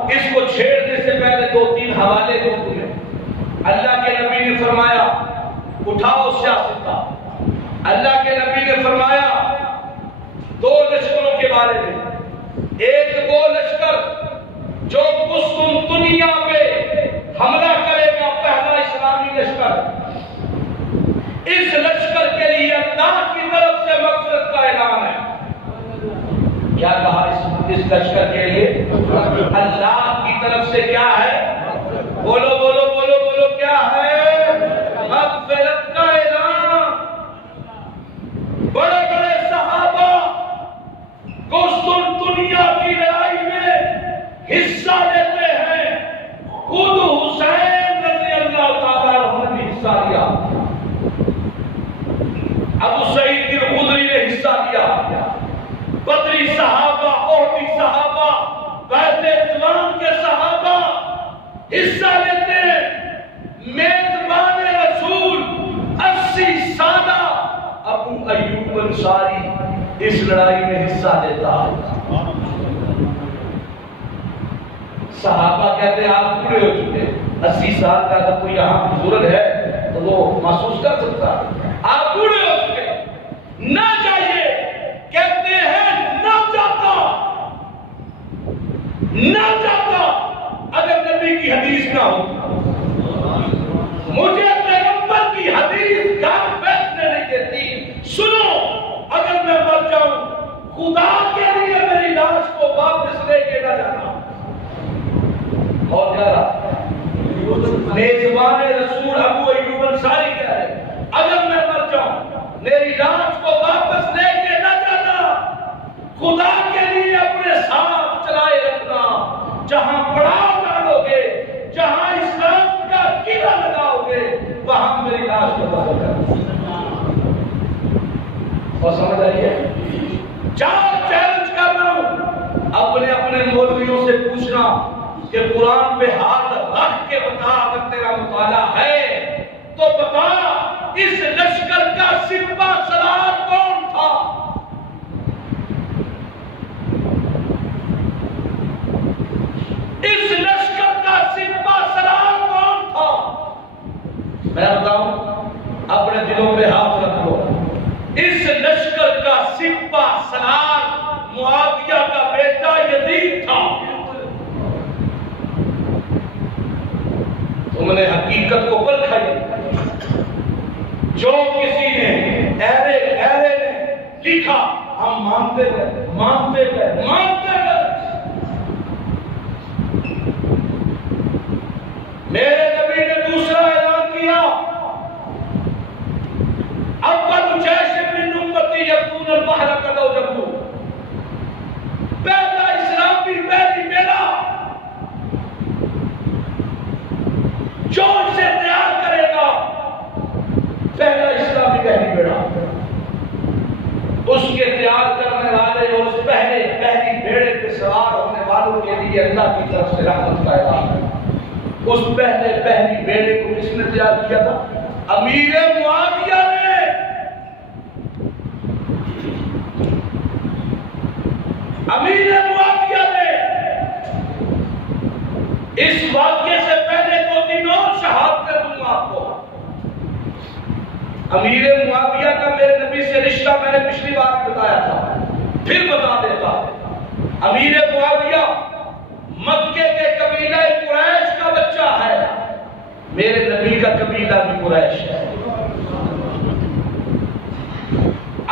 اس کو چھیڑنے سے پہلے 2-3 حوالے دو تمہیں۔ اللہ کے نبی نے فرمایا اٹھاؤ سیاست، اللہ کے نبی نے فرمایا 2 لشکروں کے بارے میں، ایک وہ لشکر جو قسطنطنیہ پہ حملہ کرے گا، پہلا اسلامی لشکر، اس لشکر کے لیے اللہ کی طرف سے مغفرت کا اعلان ہے۔ کیا کہا اس لشکر کے لیے؟ اللہ کی طرف سے کیا ہے؟ بولو بولو بولو بولو، کیا ہے؟ مغفرت کا اعلان۔ بڑے بڑے صحابہ قسطنطنیہ کی لڑائی میں حصہ لیتے ہیں، خود حسین رضی اللہ تعالیٰ عنہ نے حصہ لیا، ابو سعید الخدری نے حصہ لیا، بدری صحابہ انصاری اس لڑائی میں حصہ لیتا ہے۔ صحابہ کہتے ہیں آپ بوڑھے ہو چکے، 80 سال کا اگر کوئی یہاں بزرگ ہے تو وہ محسوس کر سکتا ہے، آپ بوڑھے ہو چکے، نہ جائیے، کہتے ہیں نہ جاتا اگر نبی کی حدیث نہ ہو، مجھے پیغمبر کی حدیث گھر بیٹھنے نہیں دیتی، سنو اگر میں مر جاؤں خدا کے لیے میری لاش کو واپس لے کے نہ جانا۔ اور کیا رہا میزبان رسول ابو ایوب انصاری کہہ رہے اگر میں مر جاؤں میری لاش کو واپس لے کے نہ جانا، خدا کے لیے اپنے ساتھ چلائے رکھنا، جہاں پڑاؤ ڈالو گے، جہاں اسلام کا قلعہ لگاؤ گے، وہاں میری لاش کو دفن کرنا۔ اور سمجھ آئیے، چیلنج کر رہا ہوں اپنے مولویوں سے پوچھنا کہ قرآن پہ ہاتھ رکھ کے بتا، اگر تیرا مطالعہ ہے تو بتا اس لشکر کا سپہ سالار کون تھا؟ اس لشکر کا سپہ سالار کون تھا؟ میں بتاؤں، اپنے دلوں پہ ہاتھ رکھ لو، اس لشکر کا سپہ سالار معاویہ کا بیٹا یزید تھا۔ تم نے حقیقت کو پرکھائی، جو کسی نے ایرے نے لکھا ہم مانتے گئے۔ میرے نبی نے دوسرا اعلان کیا، اول جیش من امتی یقون البحر قدو جبو، پہلا اسلامی پہلی میرا جو اسے تیار کرے گا، پہلا اسلامی پہلی بیڑا، اس کے تیار کرنے والے اور اس پہلی بیڑے کے سوار ہونے والوں کے لیے اللہ کی طرف سے رحمت کا اعلان ہے۔ اس پہلی بیڑے کو کس نے تیار کیا تھا؟ امیر معاویہ نے۔ امیر معاویہ نے اس واقعے سے پہلے 2-3 اور شہادتیں دوں گا آپ کو۔ امیر معاویہ کا میرے نبی سے رشتہ میں نے پچھلی بار بتایا تھا، پھر بتا دیتا۔ امیر معاویہ مکے کے قبیلہ قریش کا بچہ ہے، میرے نبی کا قبیلہ بھی قریش ہے۔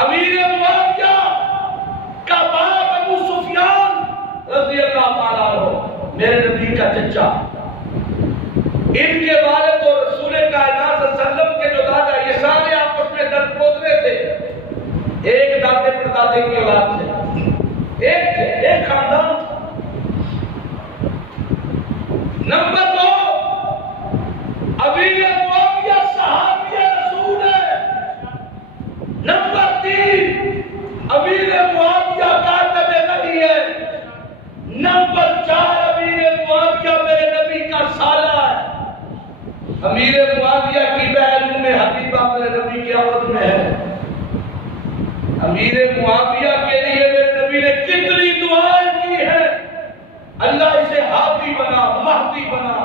امیر معاویہ کا باپ ابو سفیان رضی اللہ تعالیٰ عنہ میرے نبی کا چچا، ان کے والد اور رسول کائنات صلی اللہ علیہ وسلم کے جو دادا، یہ سارے آپس میں درد پوترے تھے، ایک دادے پردادے کی اولاد تھے، ایک خاندان تھا۔ نمبر 2، امیر معاویہ صحابی رسول ہے۔ نمبر 3، امیر معاویہ کاتب وحی ہے۔ نمبر 4، امیر معاویہ میرے نبی کا سالہ ہے۔ امیر معاویہ کی بہن ام حبیبہ میرے نبی کے عقد میں ہے۔ امیر معاویہ کے لیے میرے نبی نے کتنی دعائیں کی ہیں، اللہ اسے ہادی بنا، مہدی بنا،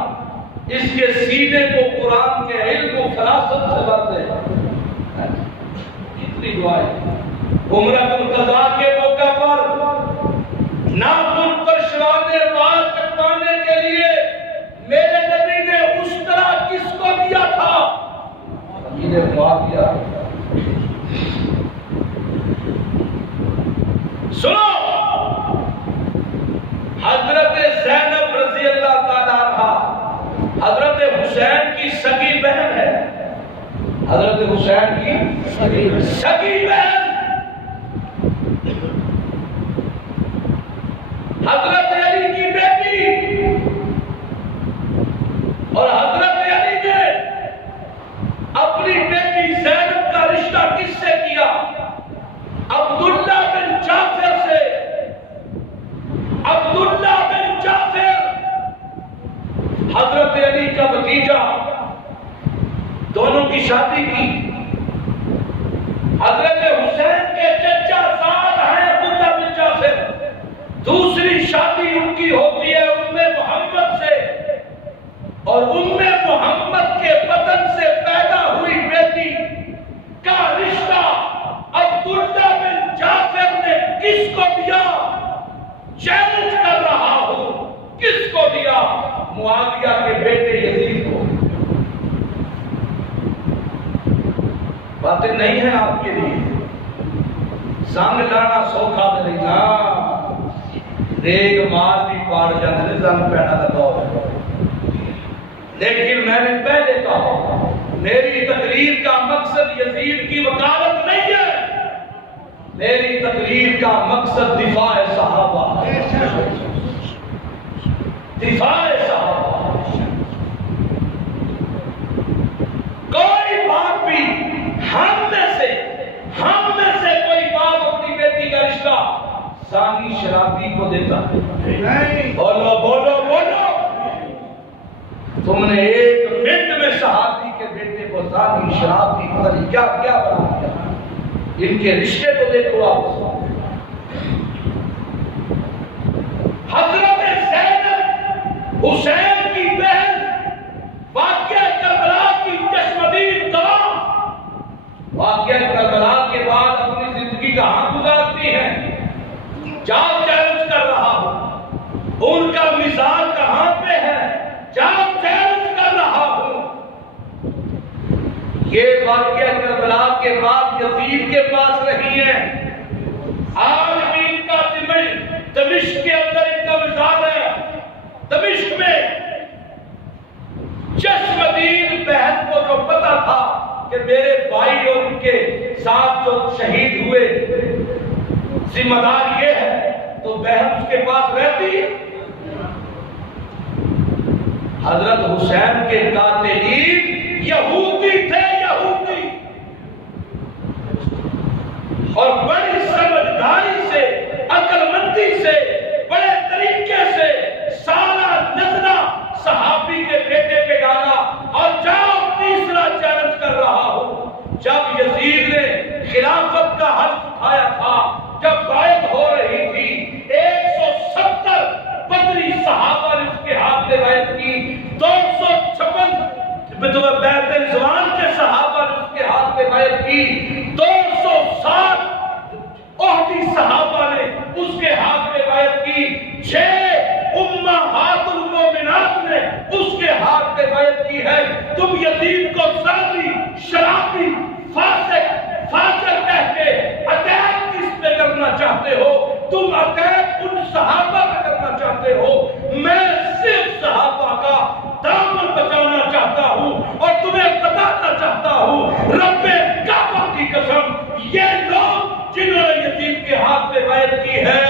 اس کے سینے کو قرآن کے علم و فراست سے بھر دے۔ کتنی دعائیں۔ عمرۃ القضاء کے موقع پر ناخن پر شوان بال کٹوانے کے لیے میرے نبی نے اس طرح کس کو دیا تھا؟ امیر معاویہ۔ سنو، حضرت زینب رضی اللہ تعالیٰ عنہ حضرت حسین کی سگی بہن ہے، حضرت حسین کی سگی بہن، حضرت علی کی بیٹی، اور حضرت علی نے اپنی بیٹی زینب کا رشتہ کس سے کیا؟ عبداللہ بن جعفر سے۔ عبداللہ بن جعفر حضرت علی کا بھتیجا، دونوں کی شادی کی۔ حضرت شادی ہوتی ہے محمد سے، اور محمد کے بدن سے پیدا ہوئی بیٹی کا رشتہ عبداللہ بن جعفر نے کس کو دیا؟ چیلنج کر رہا ہوں، کس کو دیا؟ معاویہ کے بیٹے یزید کو۔ باتیں نہیں ہیں آپ کے لیے، سنگ لانا سوکھا نہیں نا، دیگ مار بھی پاڑ جانے سنگ پہنا لگا ہو۔ لیکن میں نے پہلے کہا میری تقریر کا مقصد یزید کی وکالت نہیں ہے، میری تقریر کا مقصد دفاع صحابہ ہے، دفاع صحابہ۔ کوئی باپ بھی ہم میں سے کوئی باپ اپنی بیٹی کا رشتہ ثانی شرابی کو دیتا ہے؟ بولو بولو بولو، تم نے ایک منٹ میں صحابی کے بیٹے کو ثانی شرابی پتہ نہیں کیا کیا بنا دیا۔ ان کے رشتے کو دیکھو آپ، حضرت زینب حسین کی بہن، واقعہ کربلا کی چشمدید گواہ، واقعہ کربلا کے بعد اپنی زندگی کہاں گزارتی ہیں؟ جاؤ چیلنج کر رہا ہوں، ان کا مزاج کہاں پہ ہے؟ جاؤ چیلنج کر رہا ہوں۔ یہ واقعہ کربلا کے بعد یزید کے پاس رہی ہے، آج بھی ان کا دمشق کے اندر ان کا مزاج ہے۔ دمشق میں چشمدید بہن کو جو پتا تھا کہ میرے بھائی اور ان کے ساتھ جو شہید ہوئے ذمہ دار یہ ہے، تو بہن اس کے پاس رہتی ہے۔ حضرت حسین کے قاتلین یہودی تھے، یہودی، اور بڑی سمجھداری سے، عقل مندی سے، بڑے طریقے سے سارا نظرہ صحابی کے بیٹے پہ ڈالا۔ اور جاؤ تیسرا چیلنج کر رہا ہوں، جب یزید نے خلافت کا حلف اٹھایا تھا، جب بیعت ہو رہی تھی، 170 بدری صحابہ نے اس کے ہاتھ میں بیعت کی، 256 بیعت رضوان کے صحابہ نے اس کے ہاتھ میں بیعت کی، 260 احدی صحابہ نے اس کے ہاتھ میں بیعت کی، 6 امہات المومنات نے اس کے ہاتھ میں بیعت کی ہے۔ تم یزید کو زانی، شرابی، فاسق، فاجر کہہ کے اٹیک کس پہ کرنا چاہتے ہو؟ تم اٹیک ان صحابہ پہ کرنا چاہتے ہو۔ میں صرف صحابہ کا دامن بچانا چاہتا ہوں اور تمہیں بتانا چاہتا ہوں، رب کعبہ کی قسم، یہ لوگ جنہوں نے یزید کے ہاتھ پہ بیعت کی ہے،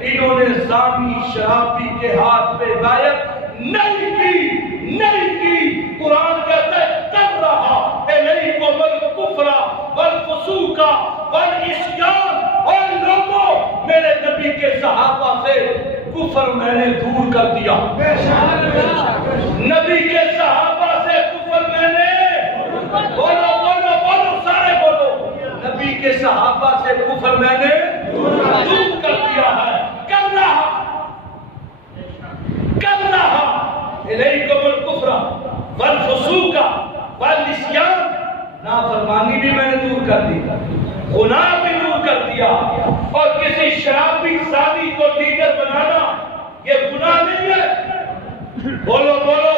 انہوں نے زانی شرابی کے ہاتھ پہ بیعت نہیں کی۔ قرآن کہتا ہے کر رہا الیکم الکفر والفسوق والعصیان، اور لوگوں میرے نبی کے صحابہ سے کفر میں نے دور کر دیا، نبی کے صحابہ سے کفر میں نے، بولو بولو بولو سارے بولو، نبی کے صحابہ سے کفر میں نے دور کر دیا ہے۔ کر رہا الیکم الکفر والفسوق والعصیان، نافرمانی بھی میں نے دور کر دی، گناہ بھی دور کر دیا۔ اور کسی شرابی زانی کو لیڈر بنانا یہ گناہ نہیں ہے، بولو بولو،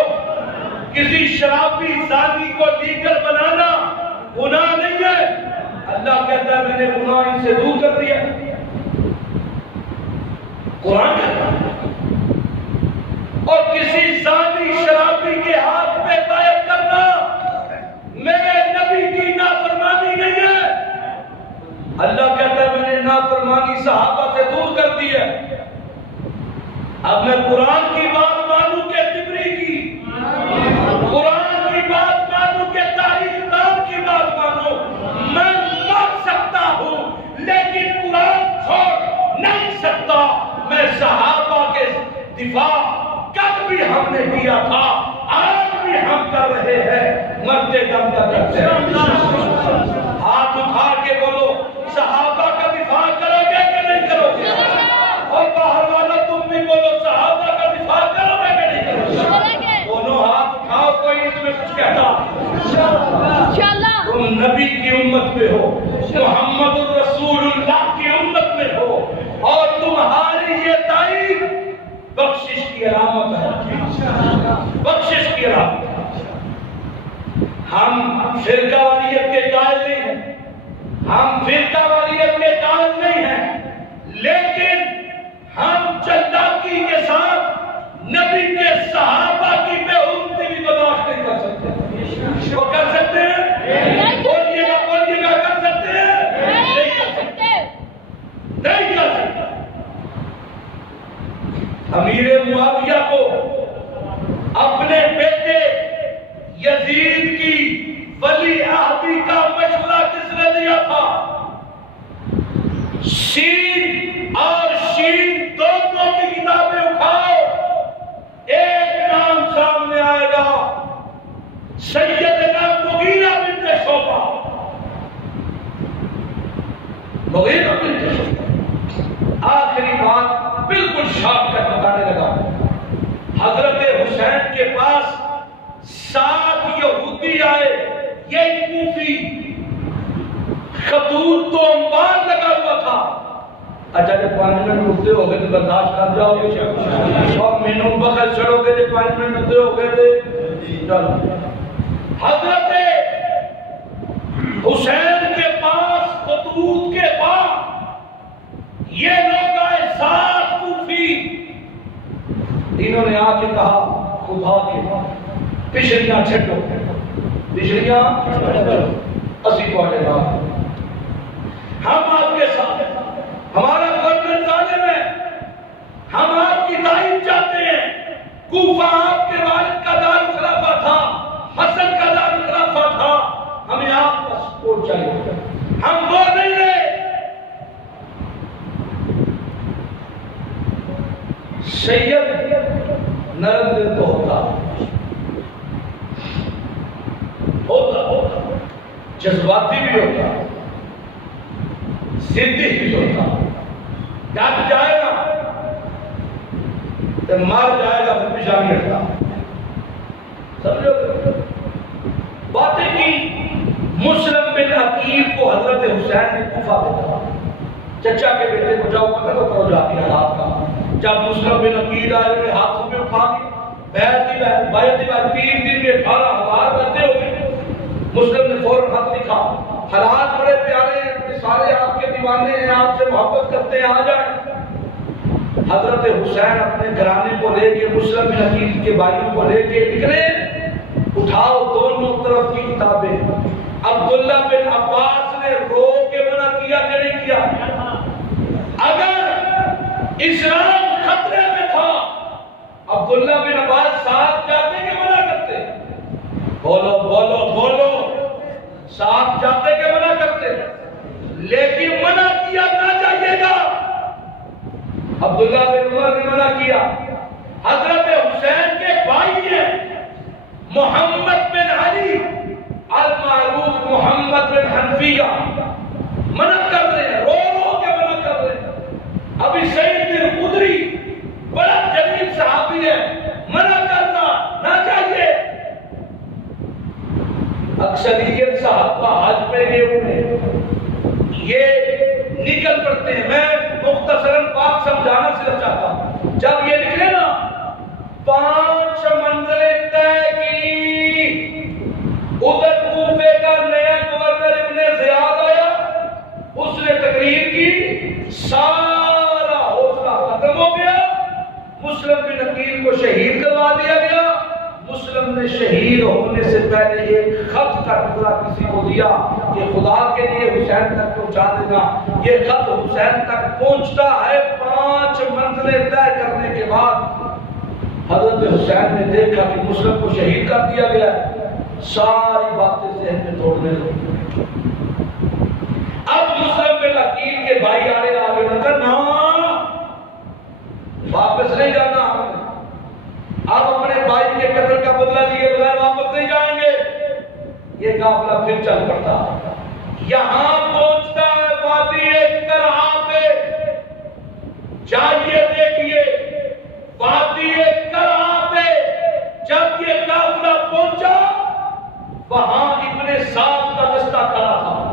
کسی شرابی زانی کو لیڈر بنانا گناہ نہیں ہے۔ اللہ کہتا ہے میں نے گناہ ان سے دور کر دیا، قرآن کہتا ہے۔ اور کسی زانی شرابی کے ہاتھ میں بیعت کرنا میرے نبی کی نافرمانی نہیں ہے۔ اللہ کہتا ہے میں نے نافرمانی صحابہ سے دور کر دی ہے۔ اب میں قرآن کی بات مانوں کہ تبری کی، قرآن کی بات مانوں کہ تاریخ دان کی بات مانوں، میں مان سکتا ہوں لیکن قرآن چھوڑ نہیں سکتا۔ میں صحابہ کے دفاع کل بھی ہم نے کیا تھا، آج بھی ہم کر رہے ہیں، مرتے دم تک کرتے ہیں۔ ہاتھ اٹھا کے بولو صحابہ کا دفاع کرو گے کہ نہیں کرو گے؟ اور باہر والا تم بھی بولو صحابہ امت میں ہو، محمد الرسول اللہ کی امت میں ہو، اور تمہاری یہ تعریف بخشش کی علامت ہے، بخشش کی علامت ہے۔ ہم فرقہ واریت کے قائل نہیں ہیں، ہم فرقہ واریت کے قائل نہیں ہیں، لیکن ہم چلاکی کے ساتھ نبی کے صحابہ کی بے حرمتی بھی برداشت نہیں کر سکتے۔ وہ کر سکتے ہیں؟ بولیے گا کر سکتے ہیں؟ نہیں کر سکتے، نہیں کر سکتے۔ امیر معاویہ کو اپنے بیٹے یزید کی ولی عہدی کا مشورہ کس نے دیا تھا؟ سین اور شین دونوں کی کتابیں اٹھاؤ، ایک نام سامنے آئے گا، سیدنا مغیرہ بن شعبہ، مغیرہ بن شعبہ۔ آخری بات بالکل شاک کر بتانے لگا، حضرت حسین کے پاس 7 یہودی آئے، یہ کوفی، خطوط تو انبار لگا ہوا تھا۔ اچھا جب 5 منٹ رکتے ہو گئے تو برداشت کر جاؤ گے، اور مینوں بغل چڑھو گے جب 5 منٹ رکتے ہو گئے تھے چلو۔ حضرت حسین کے پاس خطوط کے بعد یہ لوگ آئے 7 کوفی، انہوں نے آ کے کہا خدا کے پچھڑیاں چھٹو، پچھڑیاں اسی کو آنے گا، ہم آپ کے ساتھ، ہمارا گورنر ظالم ہے، ہم آپ کی تائید چاہتے ہیں۔ کوفہ آپ کے والد کا دار خلافہ تھا، حسن کا دار خلافہ تھا، ہمیں آپ کا سپورٹ چاہیے، ہم وہ نہیں رہے۔ سید نرم دل تو ہوتا، جذباتی بھی ہوتا، ضدی بھی ہوتا، ڈٹ جائے گا تو مار جائے گا پھر پیچھے نہیں ہٹتا، سمجھو۔ باتیں کی مسلم بن عقیل کو حضرت حسین نے کوفہ بھیجا، چچا کے بیٹے کو جاؤ پتہ کرو جا کے حالات کا۔ جب مسلم بن عقیل آئے انہیں ہاتھوں میں اٹھا کے بیعت دی 3 دن میں 18,000 بندے ہو گئے۔ مسلم نے فوراً خط لکھا، حالات بڑے پیارے ہیں، سارے آپ کے دیوانے ہیں، آپ سے محبت کرتے ہیں، آ جائیں۔ حضرت حسین اپنے گھرانے کو لے کے، مسلم بن عقیل کے بھائیوں کو لے کے نکلے، اٹھاؤ دونوں طرف کی کتابیں۔ عبداللہ بن عباس نے رو کے منع کیا کہ نہیں کیا؟ اگر اسلام خطرے میں تھا عبداللہ بن عباس ساتھ جاتے کہ منع کرتے؟ بولو بولو بولو، ساتھ جاتے کہ منع کرتے؟ لیکن منع کیا نہ جائیے گا، عبداللہ بن عمر نے منع کیا۔ حضرت حسین کے بھائی ہیں محمد بن علی المعروف محمد بن حنفیہ، منع کر رہے ہیں، رو رو کے منع کر رہے ہیں۔ ابھی سعید بن خدری بڑا جلیل صحابی ہے، منع کرنا نہ چاہیے۔ اکثریت صحابہ حج پہ گئے ہوئے یہ نکل پڑتے ہیں۔ میں مختصراً بات سمجھانا صرف چاہتا ہوں، جب یہ نکلے نا 5 منزلیں طے کی، ادھر کوفے کا نیا گورنر ابن زیاد آیا، اس نے تقریر کی، سارا حوصلہ ختم ہو گیا، مسلم بن عقیل کو شہید کروا دیا گیا۔ مسلم نے شہید ہونے سے پہلے ایک خط کا ٹکڑا کسی کو دیا کہ خدا کے لیے حسین تک پہنچا دینا۔ یہ خط حسین تک پہنچتا ہے 5 منزلیں طے کرنے کے بعد۔ حضرت حسین نے دیکھا کہ مسلم کو شہید کر دیا گیا، ساری باتیں ذہن میں توڑنے لگی۔ اب مسلم بن عقیل کے بھائی آنے آگے نہ کرنا، واپس نہیں جانا، اب اپنے بھائی کے قتل کا بدلہ لیے بغیر واپس نہیں جائیں گے۔ یہ قافلہ پھر چل پڑتا، یہاں پہنچتا ہے وادی کرہا پہ۔ جائیے دیکھیے وادی کرہا پہ جب یہ قافلہ پہنچا، وہاں ابن سعد کا دستہ کھڑا تھا۔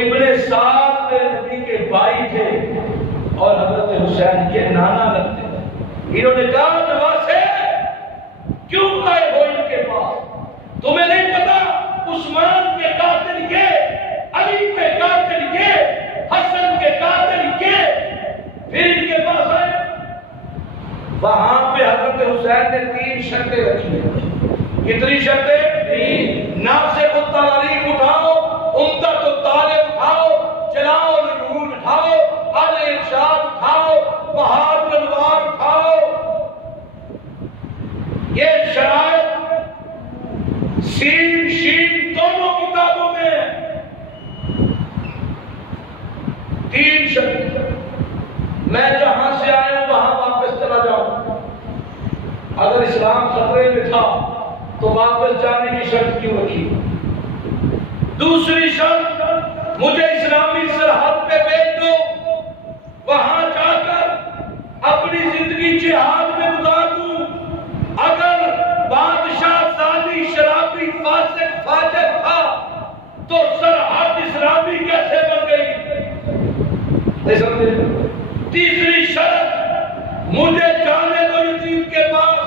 ابن سعد میرے نبی کے بھائی تھے اور حضرت حسین کے نانا لگتے تھے۔ انہوں نے کہا نواسے کیوں آئے ہو ان کے پاس؟ تمہیں نہیں پتا عثمان کے قاتل یہ، علی کے قاتل یہ، حسن کے قاتل یہ، پھر ان کے پاس آئے۔ وہاں پہ حضرت حسین نے 3 شرطیں رکھی ہیں۔ کتنی شرطیں؟ 3۔ ناصح التواریخ اٹھاؤ، عمدۃ الطالب اٹھاؤ، جلاء العیون اٹھاؤ، الارشاد اٹھاؤ، بہار الانوار اٹھاؤ۔ یہ شرائط سین شین دونوں کتابوں میں 3 شرطیں۔ میں جہاں سے آیا ہوں وہاں واپس چلا جاؤں، اگر اسلام خطرے میں تھا تو واپس جانے کی شرط کیوں رکھی؟ دوسری شرط، مجھے اسلامی سرحد پہ بھیج دو، وہاں جا کر اپنی زندگی جہاد میں گزار دوں۔ اگر بادشاہ ظالم شرابی فاسق فاجر تھا تو سرحد اسلامی کیسے بن گئی؟ تیسری شرط، مجھے جانے دو یزید کے پاس،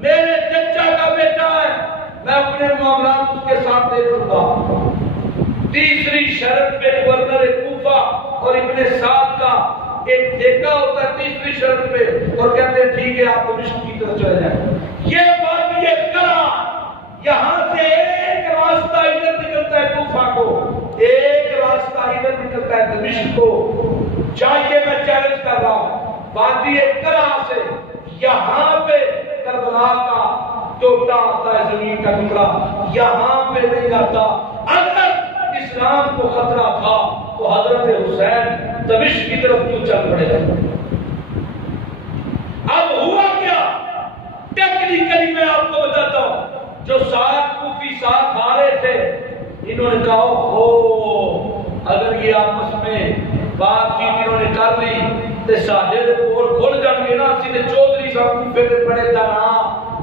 میرے چچا کا بیٹا ہے، میں اپنے معاملات اس کے ساتھ دیکھ لوں گا۔ تیسری شرط پہ گورنر کوفہ اور ابن سعد کا ایک ٹھیکہ ہوتا ہے تیسری شرط پہ، اور کہتے ہیں ٹھیک ہے آپ دمشق کی طرف چلے جائیں۔ یہ بات یہ کرا، یہاں سے ایک راستہ ادھر نکلتا ہے کوفہ کو، ایک راستہ ادھر نکلتا ہے دمشق کو۔ چاہیے میں چیلنج کر رہا ہوں، وادی کرا سے یہاں پہ کربلا کا ٹوٹا آتا ہے، زمین کا ٹکڑا یہاں پہ نہیں آتا۔ اگر اسلام کو خطرہ تھا تو حضرت حسین دمشق کی طرف کیوں چل پڑے گا؟ اب ہوا کیا؟ ٹیکنیکلی میں آپ کو بتاتا ہوں، جو ساتھ کوفی ساتھ آ رہے تھے انہوں نے کہا ہو اگر یہ آپس میں بات چیت انہوں نے کر لی تے ساڈے دے کول کھل جان گے نا، سیدھے چودھری صاحب کوفے دے بڑے دانا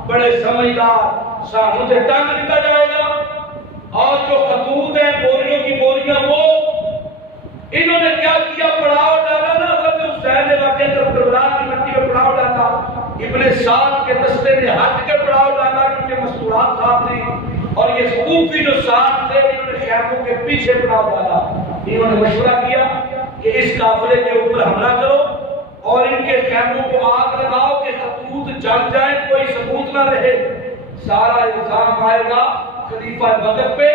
بڑے سمجھدار، سانوں تے ٹنگ دتا جائے گا، اور جو خطوط ہیں بوریوں کی بوریاں وہ انہوں نے کیا کیا؟ پڑاؤ ڈالا نا حضرت حسین نے واقعہ کربلا کی مٹی میں پڑاؤ ڈالا، ابن سعد کے دستے نے ہٹ کے پڑاؤ ڈالا کیونکہ مستورات صاحب تھی، اور یہ کوفی جو ساتھ تھے انہوں نے خیموں کے پیچھے پڑاؤ ڈالا۔ انہوں نے مشورہ کیا کہ اس قافلے کے اوپر حملہ کرو اور ان کے خیموں کو آگ لگاؤ کہ خطوط جل جائیں، کوئی ثبوت نہ رہے، سارا الزام آئے گا خلیفہ وقت پہ۔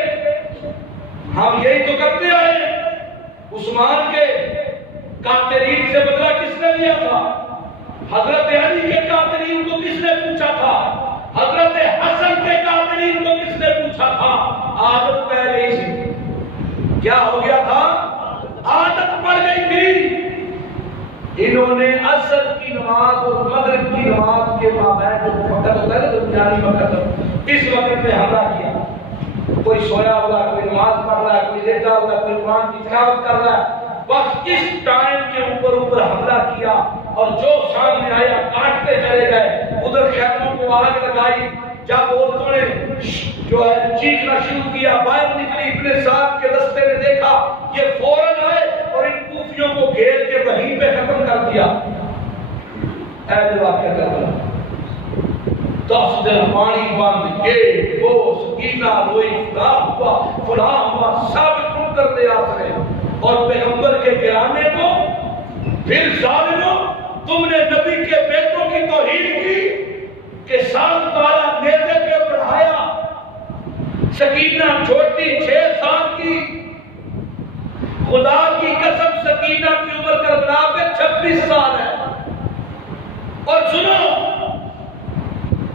ہم یہی تو کرتے آئے۔ عثمان کے قاتلین سے بدلہ کس نے لیا تھا؟ حضرت علی کے قاتلین کو کس نے پوچھا تھا؟ حضرت حسن کے قاتلین کو کس نے پوچھا تھا؟ عادت پہ گئی تھی۔ کیا ہو گیا تھا؟ عادت پڑ گئی تھی۔ انہوں نے عصر کی نماز اور مغرب کی نماز کے مابین جو وقت ہوتا ہے درمیانی وقت، اس وقت میں حملہ کیا۔ کوئی سویا ہوا، کوئی نماز پڑھ رہا ہے، کوئی لیٹا ہوا، کوئی قرآن کی تلاوت کر رہا ہے، بس اس ٹائم کے اوپر حملہ کیا اور جو سامنے آیا کاٹتے چلے گئے۔ ادھر خیموں کو آگ لگائی، جب عورتوں نے جو ہے چیخنا شروع کیا، باہر نکلی، ابن سعد کے دستے نے دیکھا، یہ فوراً آئے اور ان کوفیوں کو گھیر کے وہیں پہ ختم کر دیا۔ ایسے واقعہ کر رہا 10 دن پانی بند کے وہ سکینہ روئی فلاں ہوا ثابت کرتے آتے ہیں، اور پیغمبر کے گرانے کو پھر ظالموں تم نے نبی کے بیٹوں کی توہین کی کہ 12 نیزے پہ بڑھایا، سکینہ چھوٹی 6 سال کی، خدا کی قسم سکینہ کی عمر کربلا پہ 26 سال ہے۔ اور سنو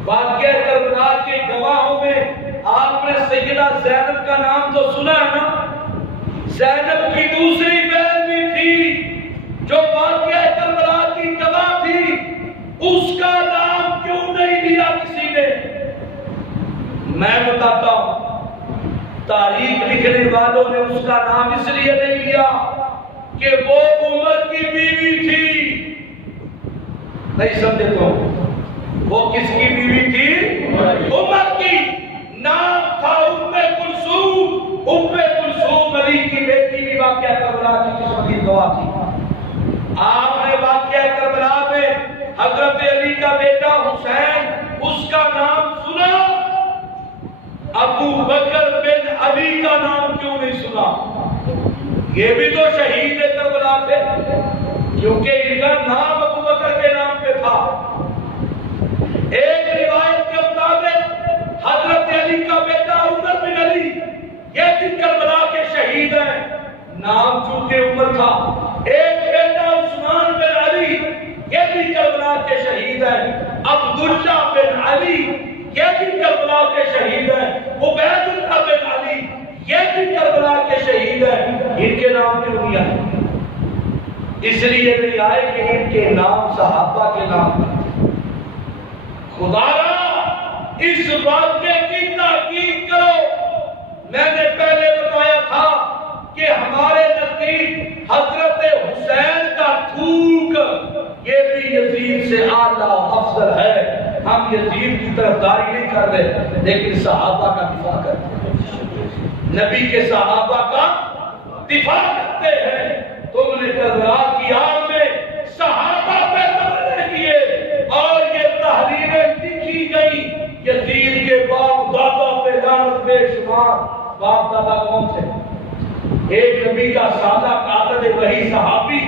واقعہ کربلا کے گواہوں میں آپ نے سیدہ زینب کا نام تو سنا ہے نا؟ زینب کی دوسری بہن بھی تھی جو واقعہ کربلا کی گواہ تھی، اس کا نام کیوں نہیں لیا کسی نے؟ میں بتاتا ہوں، تاریخ لکھنے والوں نے اس کا نام اس لیے نہیں لیا کہ وہ عمر کی بیوی تھی۔ نہیں سمجھے تو وہ کس کی بیوی تھی؟ عمر کی۔ نام تھا ام کلثوم۔ ام کلثوم علی کی بیٹی بھی کربلا کی قسمت کی گواہ تھی. آپ نے واقعہ کربلا میں حضرت علی کا بیٹا حسین اس کا نام سنا, ابو بکر بن علی کا نام کیوں نہیں سنا؟ یہ بھی تو شہید کربلا تھے, کیونکہ ان کا نام ابو بکر کے نام پہ تھا. ایک روایت کے مطابق حضرت علی کا بیٹا عمر بن علی یہ بھی کربلا کے شہید ہیں, نام چونکہ عمر تھا. ایک بیٹا عثمان بن علی یہ بھی کربلا کے شہید ہیں. عبداللہ بن علی یہ بھی کربلا کے شہید ہیں. عبید اللہ بن علی یہ بھی کربلا کے شہید ہیں. ان کے نام کیوں نہیں آئے؟ اس لیے نہیں آئے کہ ان کے نام صحابہ کے نام تھے. خدا را اس واقعے کی تحقیق کرو. میں نے پہلے بتایا تھا کہ ہمارے نزدیک حضرت حسین کا تھوک یہ بھی یزید سے اعلیٰ افضل ہے. ہم یزید کی طرفداری نہیں کر رہے, لیکن صحابہ کا دفاع کرتے ہیں, نبی کے صحابہ کا دفاع کرتے ہیں. تم نے کربلا کی آگ میں صحابہ پہ حملے کیے اور یہ تحریریں لکھی گئی. یزید کے باپ دادا پہ لعنت بے شمار. باپ دادا کون تھے؟ ایک نبی کا سادہ قاتل وہی صحابی,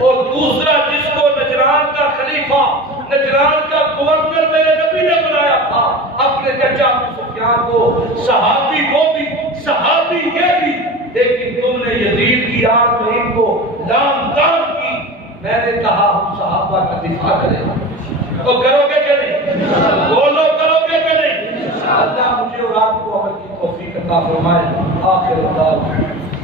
اور دوسرا جس کو نجران کا خلیفہ, نجران کا گورنر میرے نبی نے بنایا تھا اپنے چچا ابو سفیان کو. صحابی وہ بھی, صحابی یہ بھی, لیکن تم نے یزید کی آگ میں ان کو لام تام کی. میں نے کہا ہم صحابہ کا دفاع کریں, تو کرو گے کہ نہیں؟ بولو کرو گے کہ نہیں؟ اللہ مجھے اور آپ کو عمل کی توفیق عطا فرمائے. آخر اللہ